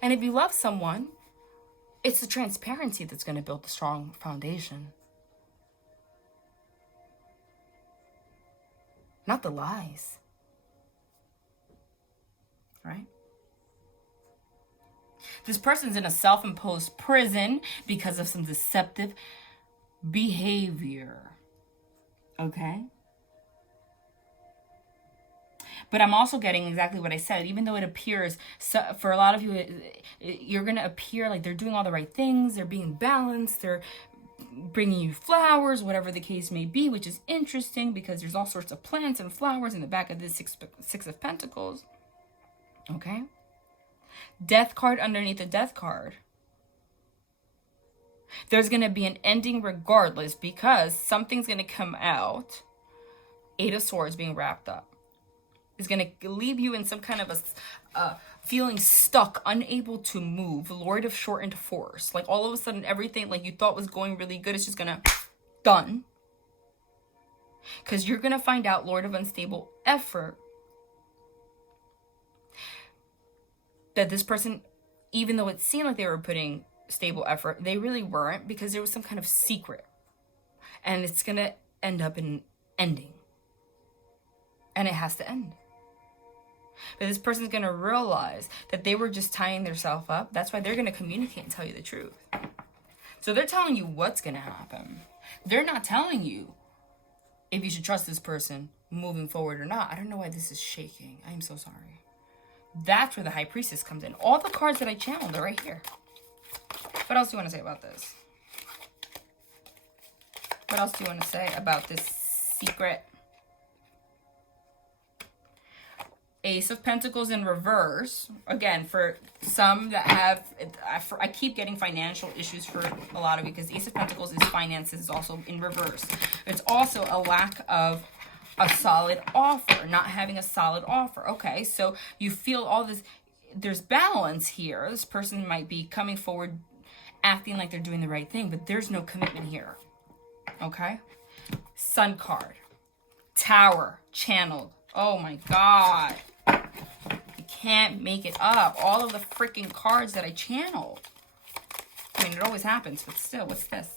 And if you love someone, it's the transparency that's going to build the strong foundation. Not the lies. Right? This person's in a self-imposed prison because of some deceptive behavior. Okay? But I'm also getting exactly what I said. Even though it appears, for a lot of you, you're going to appear like they're doing all the right things. They're being balanced. They're bringing you flowers, whatever the case may be, which is interesting because there's all sorts of plants and flowers in the back of this Six of Pentacles. Okay? Death card underneath the Death card. There's going to be an ending regardless because something's going to come out. Eight of Swords being wrapped up. Is going to leave you in some kind of a feeling stuck, unable to move. Lord of Shortened Force. Like all of a sudden everything like you thought was going really good, it's just going to done. Because you're going to find out, Lord of Unstable Effort, that this person, even though it seemed like they were putting stable effort, they really weren't, because there was some kind of secret. And it's going to end up in ending. And it has to end. But this person's going to realize that they were just tying themselves up. That's why they're going to communicate and tell you the truth. So they're telling you what's going to happen. They're not telling you if you should trust this person moving forward or not. I don't know why this is shaking. I am so sorry. That's where the High Priestess comes in. All the cards that I channeled are right here. What else do you want to say about this? What else do you want to say about this secret? Ace of Pentacles in reverse. Again, for some that have, I keep getting financial issues for a lot of you, because Ace of Pentacles is finances, also in reverse. It's also a lack of a solid offer, not having a solid offer. Okay, so you feel all this, there's balance here. This person might be coming forward, acting like they're doing the right thing, but there's no commitment here. Okay? Sun card. Tower. Channeled. Oh my God. You can't make it up. All of the freaking cards that I channeled. I mean, it always happens, but still, what's this?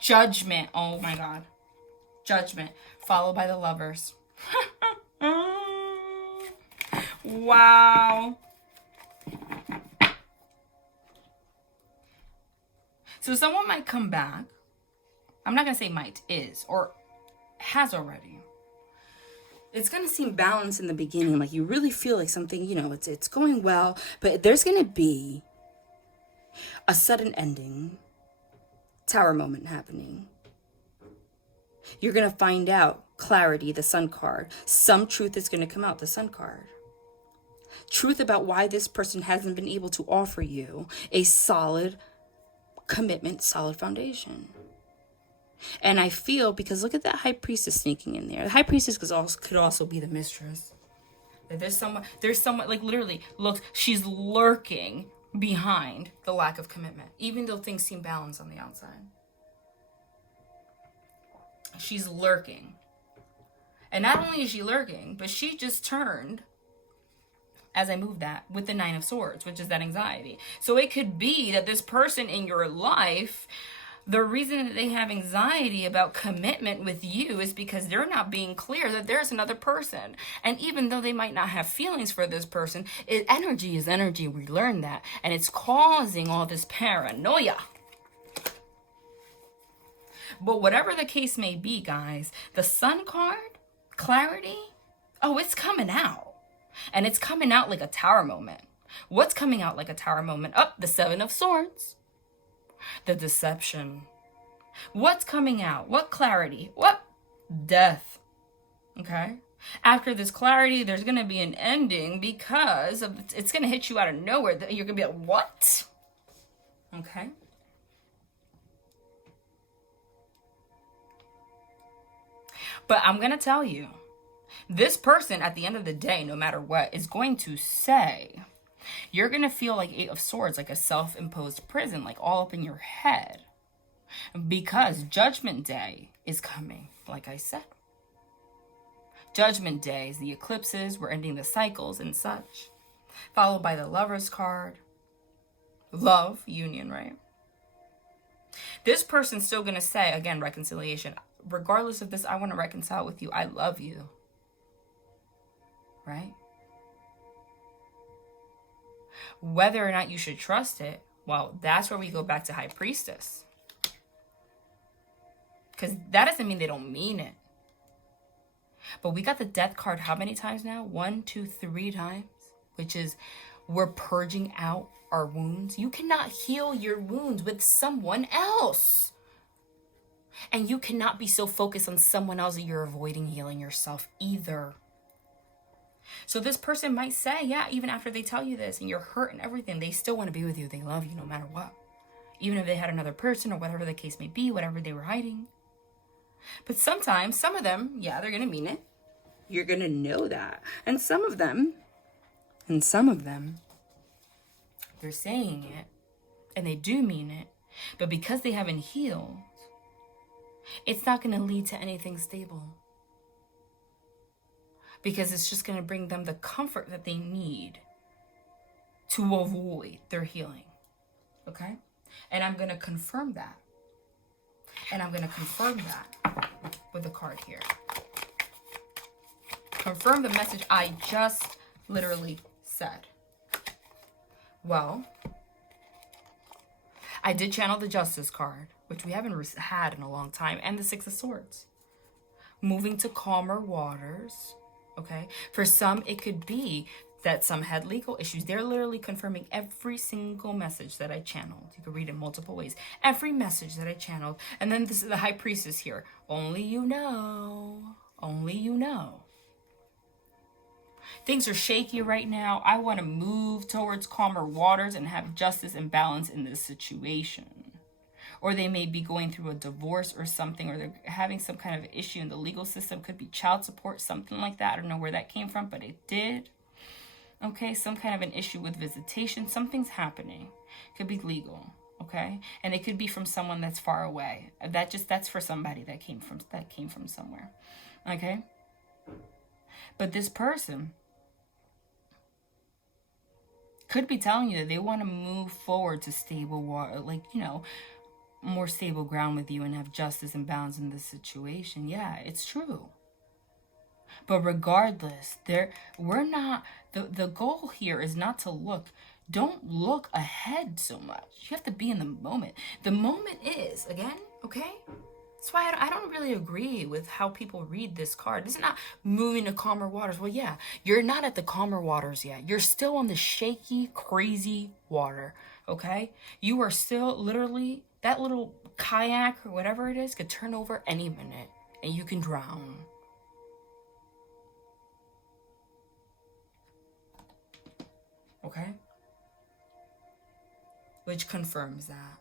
Judgment. Oh my God. Judgment. Followed by the Lovers. Wow. So someone might come back. I'm not going to say might, is, or has already. It's going to seem balanced in the beginning. Like you really feel like something, you know, it's going well. But there's going to be a sudden ending. Tower moment happening. You're going to find out clarity, the Sun card. Some truth is going to come out, the Sun card. Truth about why this person hasn't been able to offer you a solid commitment, solid foundation. And I feel, because look at that High Priestess sneaking in there. The High Priestess could also be the Mistress. There's someone like literally, look, she's lurking behind the lack of commitment, even though things seem balanced on the outside. She's lurking. And not only is she lurking, but she just turned, as I move that, with the Nine of Swords, which is that anxiety. So it could be that this person in your life The reason that they have anxiety about commitment with you is because they're not being clear that there's another person. And even though they might not have feelings for this person, energy is energy. We learned that. And it's causing all this paranoia. But whatever the case may be, guys, the Sun card, clarity, oh, it's coming out. And it's coming out like a tower moment. What's coming out like a tower moment? Oh, the Seven of Swords. The deception. What's coming out? What clarity? What? Death. Okay? After this clarity, there's going to be an ending because it's going to hit you out of nowhere. You're going to be like, what? Okay? But I'm going to tell you, this person at the end of the day, no matter what, is going to say, you're going to feel like Eight of Swords, like a self-imposed prison, like all up in your head. Because Judgment Day is coming, like I said. Judgment Day is the eclipses, we're ending the cycles and such. Followed by the Lover's card. Love, union, right? This person's still going to say, again, reconciliation. Regardless of this, I want to reconcile with you. I love you. Right? Whether or not you should trust it, well, that's where we go back to High Priestess. Because that doesn't mean they don't mean it. But we got the Death card how many times now? 1, 2, 3 times. Which is, we're purging out our wounds. You cannot heal your wounds with someone else. And you cannot be so focused on someone else that you're avoiding healing yourself either. So this person might say, yeah, even after they tell you this and you're hurt and everything, they still want to be with you. They love you no matter what. Even if they had another person or whatever the case may be, whatever they were hiding. But sometimes, some of them, yeah, they're going to mean it. You're going to know that. And some of them, they're saying it and they do mean it. But because they haven't healed, it's not going to lead to anything stable. Because it's just going to bring them the comfort that they need to avoid their healing. Okay? And I'm going to confirm that. And I'm going to confirm that with a card here. Confirm the message I just literally said. Well, I did channel the Justice card, which we haven't had in a long time, and the Six of Swords. Moving to calmer waters. Okay, for some, it could be that some had legal issues. They're literally confirming every single message that I channeled. You can read it multiple ways. Every message that I channeled. And then this is the High Priestess here. Only you know. Only you know. Things are shaky right now. I want to move towards calmer waters and have justice and balance in this situation. Or they may be going through a divorce or something, or they're having some kind of issue in the legal system. Could be child support, something like that. I don't know where that came from, but it did. Okay, some kind of an issue with visitation. Something's happening. Could be legal, okay? And it could be from someone that's far away. That's for somebody that came from somewhere. Okay? But this person could be telling you that they want to move forward to stable water, like, you know, more stable ground with you and have justice and balance in this situation. Yeah, it's true. But regardless, we're not, the goal here is not to look, don't look ahead so much. You have to be in the moment. The moment is, again, okay? That's why I don't really agree with how people read this card. This is not moving to calmer waters. Well, yeah, you're not at the calmer waters yet. You're still on the shaky, crazy water, okay? You are still literally, that little kayak or whatever it is could turn over any minute and you can drown. Okay? Which confirms that.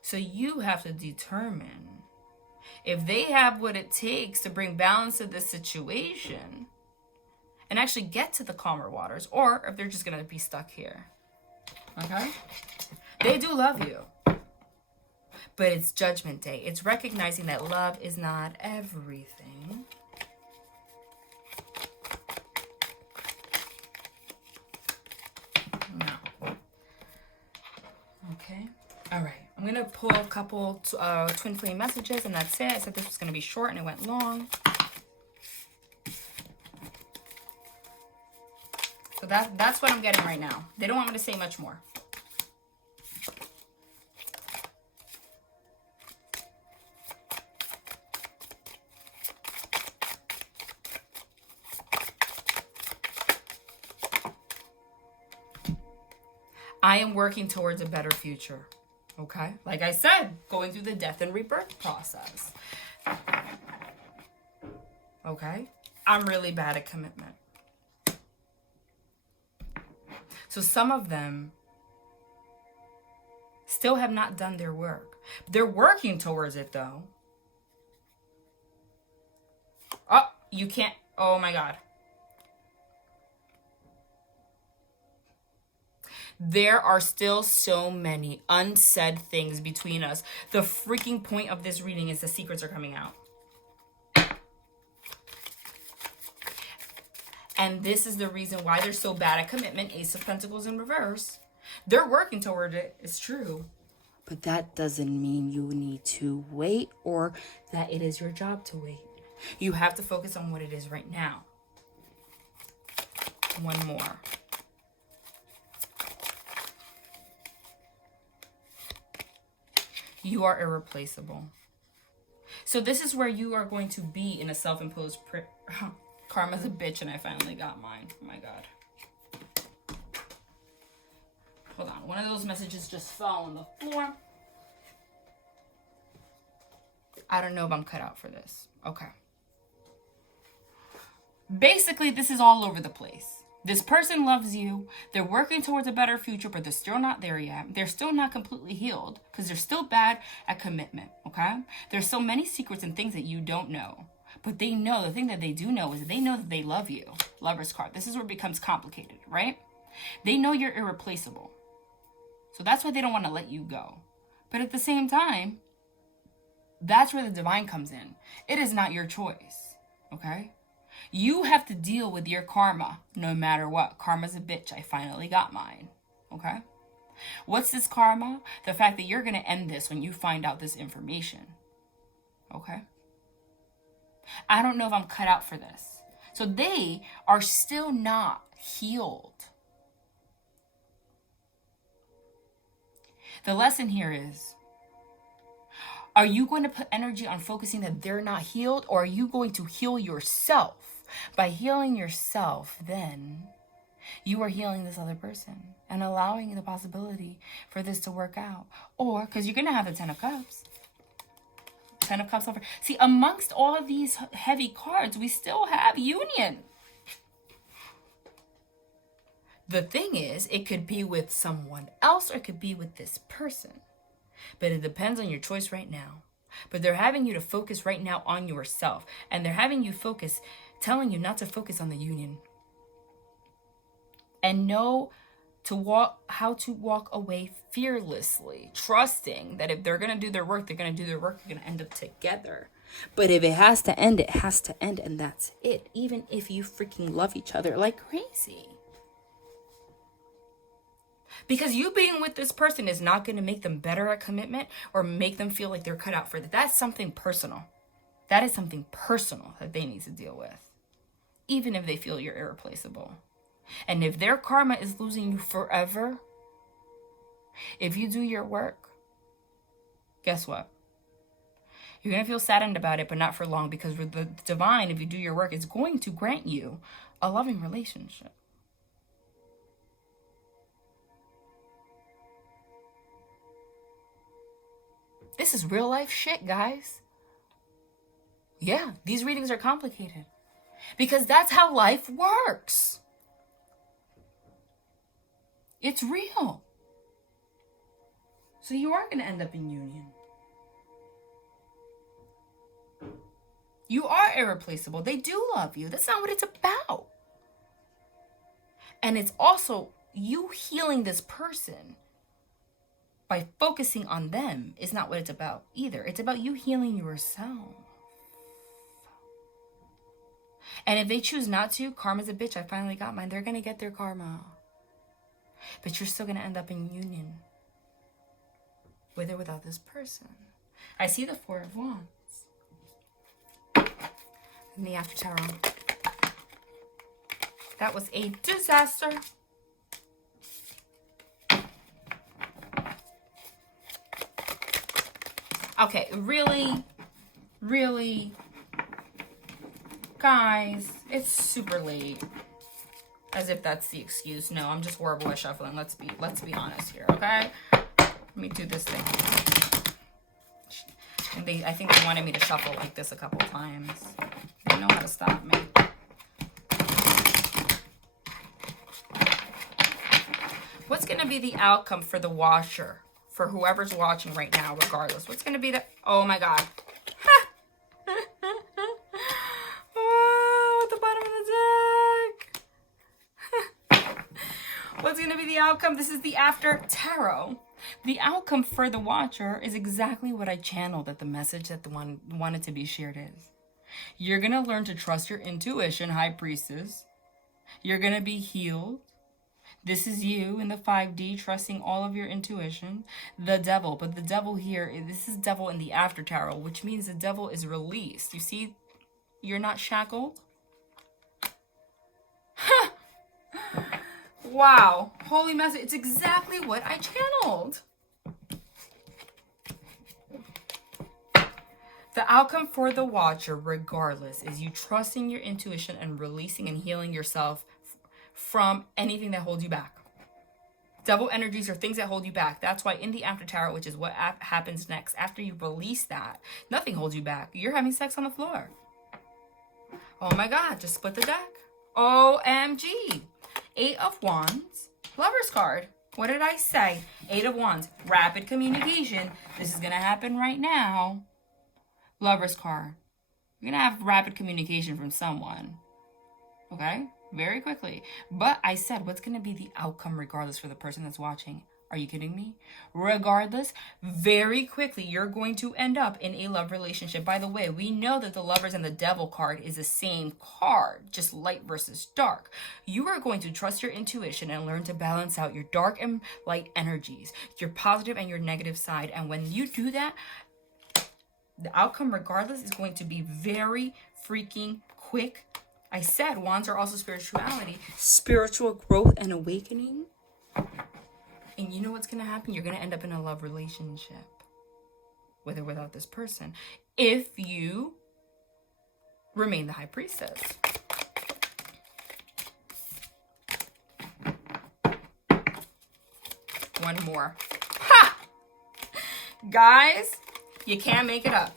So you have to determine if they have what it takes to bring balance to this situation and actually get to the calmer waters, or if they're just going to be stuck here. Okay? They do love you. But it's Judgment Day. It's recognizing that love is not everything. No. Okay. All right. I'm going to pull a couple twin flame messages, and that's it. I said this was going to be short, and it went long. So that's what I'm getting right now. They don't want me to say much more. I am working towards a better future. Okay? Like I said, going through the death and rebirth process. Okay? I'm really bad at commitment. So some of them still have not done their work. They're working towards it, though. Oh, you can't. Oh, my God. There are still so many unsaid things between us. The freaking point of this reading is the secrets are coming out. And this is the reason why they're so bad at commitment. Ace of Pentacles in reverse. They're working toward it. It's true. But that doesn't mean you need to wait or that it is your job to wait. You have to focus on what it is right now. One more. You are irreplaceable. So this is where you are going to be in a self-imposed karma's a bitch, and I finally got mine. Oh my God. Hold on. One of those messages just fell on the floor. I don't know if I'm cut out for this. Okay. Basically, this is all over the place. This person loves you. They're working towards a better future, but they're still not there yet. They're still not completely healed because they're still bad at commitment, okay? There's so many secrets and things that you don't know. But they know, the thing that they do know is that they know that they love you. Lover's card. This is where it becomes complicated, right? They know you're irreplaceable. So that's why they don't want to let you go. But at the same time, that's where the divine comes in. It is not your choice, okay? You have to deal with your karma no matter what. Karma's a bitch. I finally got mine. Okay? What's this karma? The fact that you're going to end this when you find out this information. Okay? I don't know if I'm cut out for this. So they are still not healed. The lesson here is, are you going to put energy on focusing that they're not healed, or are you going to heal yourself? By healing yourself, then you are healing this other person and allowing the possibility for this to work out. Or, because you're going to have the 10 of Cups. 10 of Cups over. See, amongst all of these heavy cards, we still have union. The thing is, it could be with someone else or it could be with this person. But it depends on your choice right now. But they're having you to focus right now on yourself. And they're having you focus, telling you not to focus on the union. And know how to walk away fearlessly. Trusting that if they're going to do their work, they're going to do their work. They're going to end up together. But if it has to end, it has to end. And that's it. Even if you freaking love each other like crazy. Because you being with this person is not going to make them better at commitment or make them feel like they're cut out for that. That's something personal. That is something personal that they need to deal with. Even if they feel you're irreplaceable. And if their karma is losing you forever, if you do your work, guess what? You're going to feel saddened about it, but not for long. Because with the divine, if you do your work, it's going to grant you a loving relationship. This is real life shit, guys. Yeah, these readings are complicated. Because that's how life works. It's real. So you are going to end up in union. You are irreplaceable. They do love you. That's not what it's about. And it's also you healing this person by focusing on them is not what it's about either. It's about you healing yourself. And if they choose not to, karma's a bitch. I finally got mine. They're going to get their karma. But you're still going to end up in union. with or without this person. I see the Four of Wands in the after tarot. That was a disaster. Okay, really, guys, it's super late. As if that's the excuse. No, I'm just horrible at shuffling. Let's be honest here, okay? Let me do this thing. And I think they wanted me to shuffle like this a couple times. They know how to stop me. What's going to be the outcome for the watcher? For whoever's watching right now, regardless. What's going to be the... Oh, my God. Whoa, at the bottom of the deck. What's going to be the outcome? This is the after tarot. The outcome for the watcher is exactly what I channeled at the message that the one wanted to be shared is. You're going to learn to trust your intuition, High Priestess. You're going to be healed. This is you in the 5D, trusting all of your intuition. The devil, but the devil here, this is devil in the after tarot, which means the devil is released. You see, you're not shackled. Wow, holy message. It's exactly what I channeled. The outcome for the watcher, regardless, is you trusting your intuition and releasing and healing yourself from anything that holds you back. Devil energies are things that hold you back. That's why in the after tarot, which is what happens next, after you release that, nothing holds you back. You're having sex on the floor. Oh my God, just split the deck. OMG. 8 of Wands, Lover's card. What did I say? 8 of Wands, rapid communication. This is going to happen right now. Lover's card. You're going to have rapid communication from someone. Okay? Very quickly. But I said, what's going to be the outcome regardless for the person that's watching? Are you kidding me? Regardless, very quickly, you're going to end up in a love relationship. By the way, we know that the Lovers and the Devil card is the same card, just light versus dark. You are going to trust your intuition and learn to balance out your dark and light energies, your positive and your negative side. And when you do that, the outcome, regardless, is going to be very freaking quick. I said wands are also spirituality, spiritual growth and awakening. And you know what's going to happen? You're going to end up in a love relationship, with or without this person, if you remain the High Priestess. One more. Ha! Guys, you can't make it up.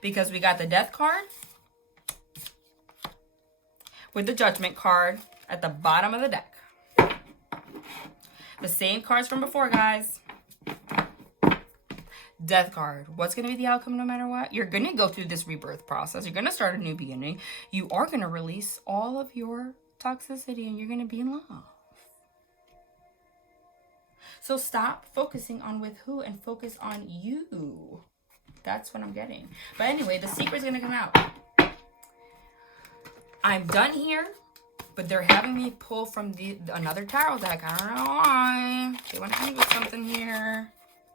Because we got the Death card with the Judgment card at the bottom of the deck. The same cards from before, guys. Death card. What's going to be the outcome no matter what? You're going to go through this rebirth process. You're going to start a new beginning. You are going to release all of your toxicity and you're going to be in love. So stop focusing on with who and focus on you. That's what I'm getting. But anyway, the secret's going to come out. I'm done here. But they're having me pull from another tarot deck. I don't know why. They want to hit me with something here.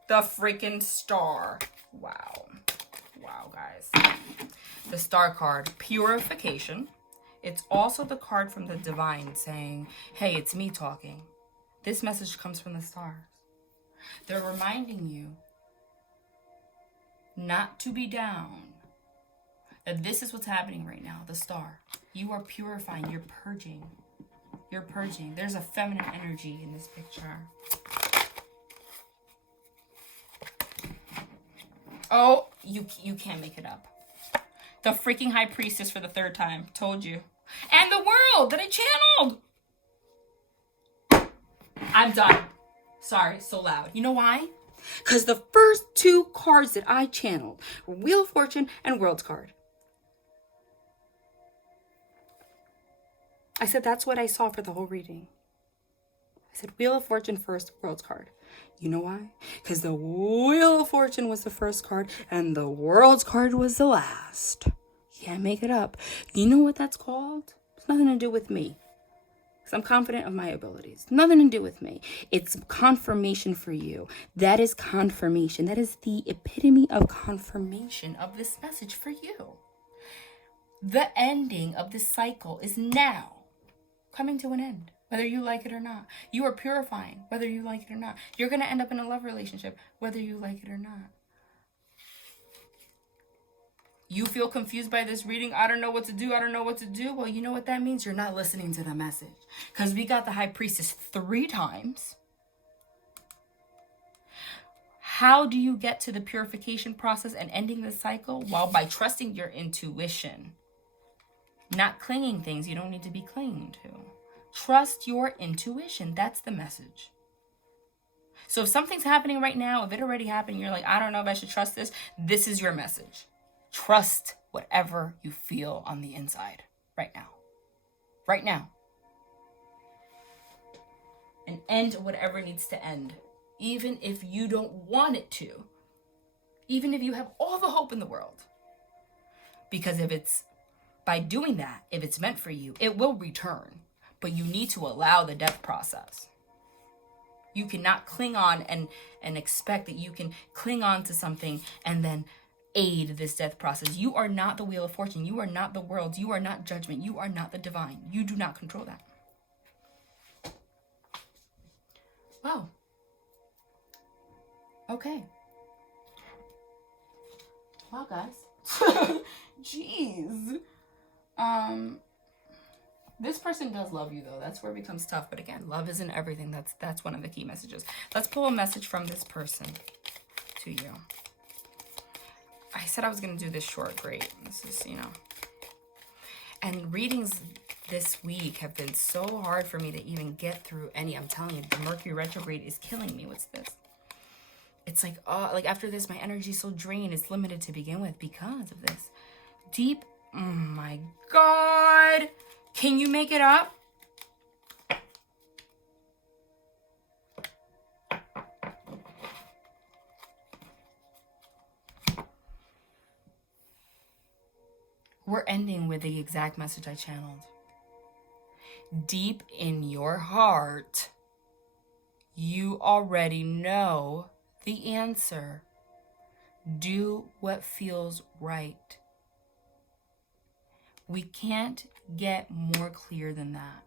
The freaking Star. Wow. Wow, guys. The Star card. Purification. It's also the card from the Divine saying, hey, it's me talking. This message comes from the stars. They're reminding you not to be down. That this is what's happening right now. The Star. You are purifying. You're purging. You're purging. There's a feminine energy in this picture. Oh, you can't make it up. The freaking High Priestess for the 3rd time. Told you. And the World that I channeled. I'm done. Sorry, so loud. You know why? Because the first 2 cards that I channeled were Wheel of Fortune and World's card. I said that's what I saw for the whole reading. I said Wheel of Fortune first, World's card. You know why? Because the Wheel of Fortune was the first card and the World's card was the last. Can't make it up. You know what that's called? It's nothing to do with me. because I'm confident of my abilities. Nothing to do with me. It's confirmation for you. That is confirmation. That is the epitome of confirmation of this message for you. The ending of this cycle is now coming to an end, whether you like it or not. You are purifying, whether you like it or not. You're going to end up in a love relationship, whether you like it or not. You feel confused by this reading. I don't know what to do. I don't know what to do. Well, you know what that means? You're not listening to the message. Because we got the High Priestess 3 times. How do you get to the purification process and ending the cycle? Well, by trusting your intuition. Not clinging things you don't need to be clinging to. Trust your intuition. That's the message. So if something's happening right now, if it already happened, you're like, I don't know if I should trust this. This is your message. Trust whatever you feel on the inside right now. Right now. And end whatever needs to end. Even if you don't want it to. Even if you have all the hope in the world. Because if it's, by doing that, if it's meant for you, it will return. But you need to allow the death process. You cannot cling on and expect that you can cling on to something and then aid this death process. You are not the Wheel of Fortune. You are not the world. You are not judgment. You are not the divine. You do not control that. Wow. Okay. Wow, guys. Jeez. This person does love you, though. That's where it becomes tough. But again, love isn't everything. That's one of the key messages. Let's pull a message from this person to you. I said I was going to do this short. Great. This is, And readings this week have been so hard for me to even get through any. I'm telling you, the Mercury retrograde is killing me. What's this? It's like, oh, like after this, my energy is so drained. It's limited to begin with because of this. Deep. Oh my God. Can you make it up? We're ending with the exact message I channeled. Deep in your heart, you already know the answer. Do what feels right. We can't get more clear than that.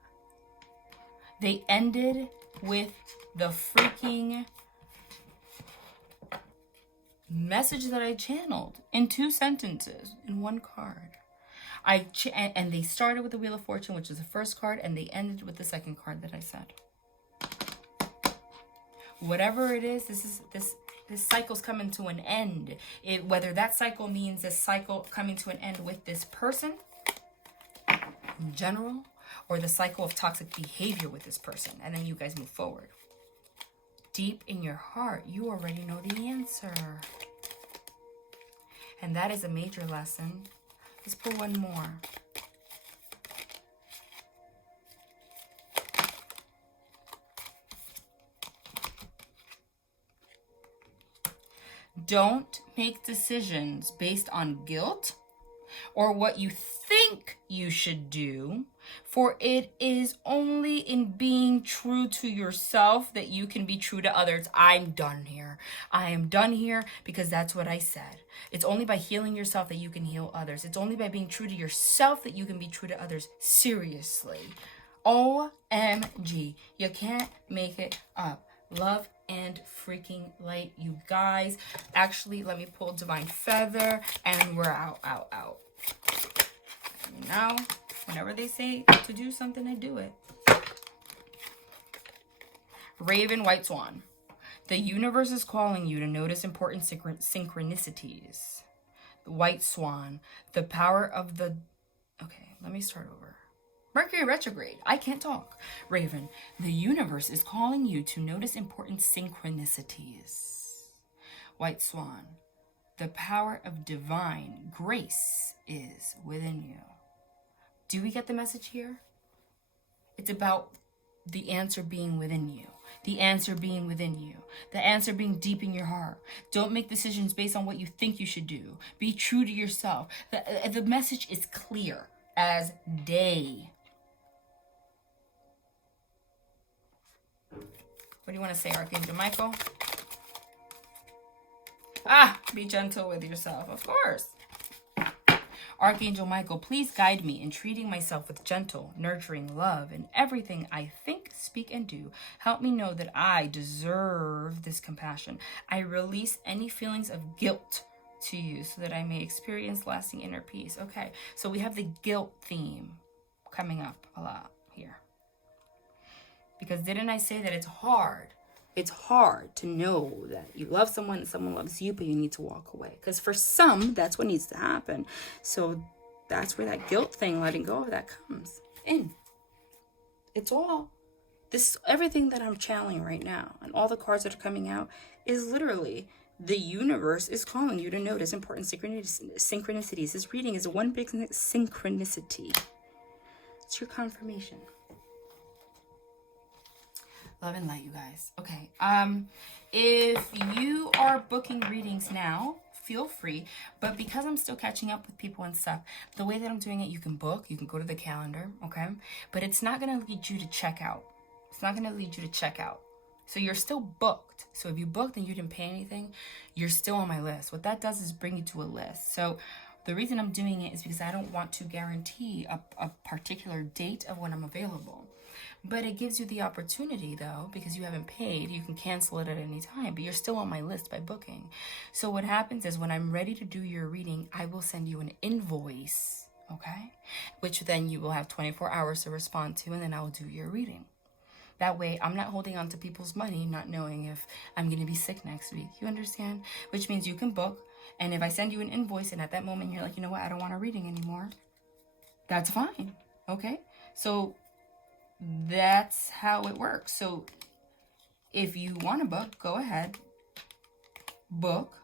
They ended with the freaking message that I channeled in 2 sentences in 1 card. And they started with the Wheel of Fortune, which is the first card, and they ended with the second card that I said. Whatever it is, this cycle's coming to an end. Whether that cycle means this cycle coming to an end with this person in general, or the cycle of toxic behavior with this person, and then you guys move forward. Deep in your heart, you already know the answer. And that is a major lesson. Let's pull one more. Don't make decisions based on guilt or what you think you should do, for it is only in being true to yourself that you can be true to others. I'm done here. I am done here because that's what I said. It's only by healing yourself that you can heal others. It's only by being true to yourself that you can be true to others. Seriously. OMG. You can't make it up. Love and freaking light, you guys. Actually, let me pull Divine Feather and we're out. Now, whenever they say to do something, I do it. Raven, White Swan. The universe is calling you to notice important synchronicities. The White Swan. The power of the... Okay, let me start over. Mercury retrograde. I can't talk. Raven. The universe is calling you to notice important synchronicities. White Swan. The power of divine grace is within you. Do we get the message here? It's about the answer being within you. The answer being within you. The answer being deep in your heart. Don't make decisions based on what you think you should do. Be true to yourself. The message is clear as day. What do you want to say, Archangel Michael? Be gentle with yourself, of course. Archangel Michael, please guide me in treating myself with gentle, nurturing love in everything I think, speak, and do. Help me know that I deserve this compassion. I release any feelings of guilt to you so that I may experience lasting inner peace. Okay, so we have the guilt theme coming up a lot here. Because didn't I say that it's hard? It's hard to know that you love someone and someone loves you, but you need to walk away. Because for some, that's what needs to happen. So that's where that guilt thing, letting go of that, comes in. It's all. This, everything that I'm channeling right now and all the cards that are coming out is literally the universe is calling you to notice important synchronicities. This reading is one big synchronicity. It's your confirmation. Love and light, you guys. Okay. If you are booking readings now, feel free. But because I'm still catching up with people and stuff, the way that I'm doing it, you can book. You can go to the calendar, okay? But it's not going to lead you to check out. It's not going to lead you to check out. So you're still booked. So if you booked and you didn't pay anything, you're still on my list. What that does is bring you to a list. So the reason I'm doing it is because I don't want to guarantee a particular date of when I'm available. But it gives you the opportunity, though, because you haven't paid, you can cancel it at any time, but you're still on my list by booking. So what happens is when I'm ready to do your reading, I will send you an invoice, okay? Which then you will have 24 hours to respond to, and then I will do your reading. That way, I'm not holding on to people's money, not knowing if I'm going to be sick next week. You understand? Which means you can book, and if I send you an invoice, and at that moment you're like, you know what, I don't want a reading anymore, that's fine, okay? So that's how it works. So if you want to book, go ahead, book.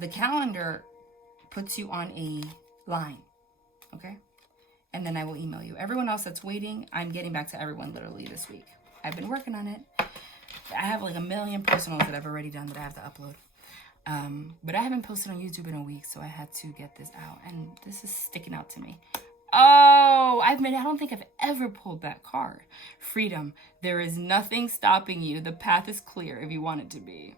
The calendar puts you on a line, okay? And then I will email you. Everyone else that's waiting, I'm getting back to everyone literally this week. I've been working on it. I have like 1 million personals that I've already done that I have to upload. But I haven't posted on YouTube in a week, so I had to get this out. And this is sticking out to me. Oh, I don't think I've ever pulled that card. Freedom. There is nothing stopping you. The path is clear if you want it to be.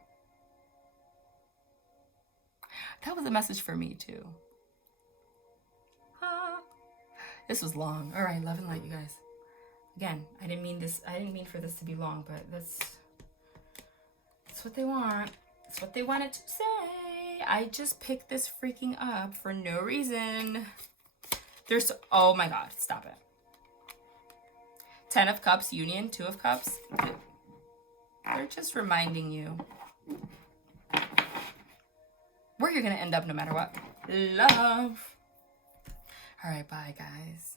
That was a message for me, too. This was long. All right, love and light, you guys. Again, I didn't mean for this to be long, but that's what they want. That's what they wanted to say. I just picked this freaking up for no reason. Oh my God, stop it. 10 of Cups, Union, 2 of Cups. They're just reminding you where you're going to end up no matter what. Love. All right, bye, guys.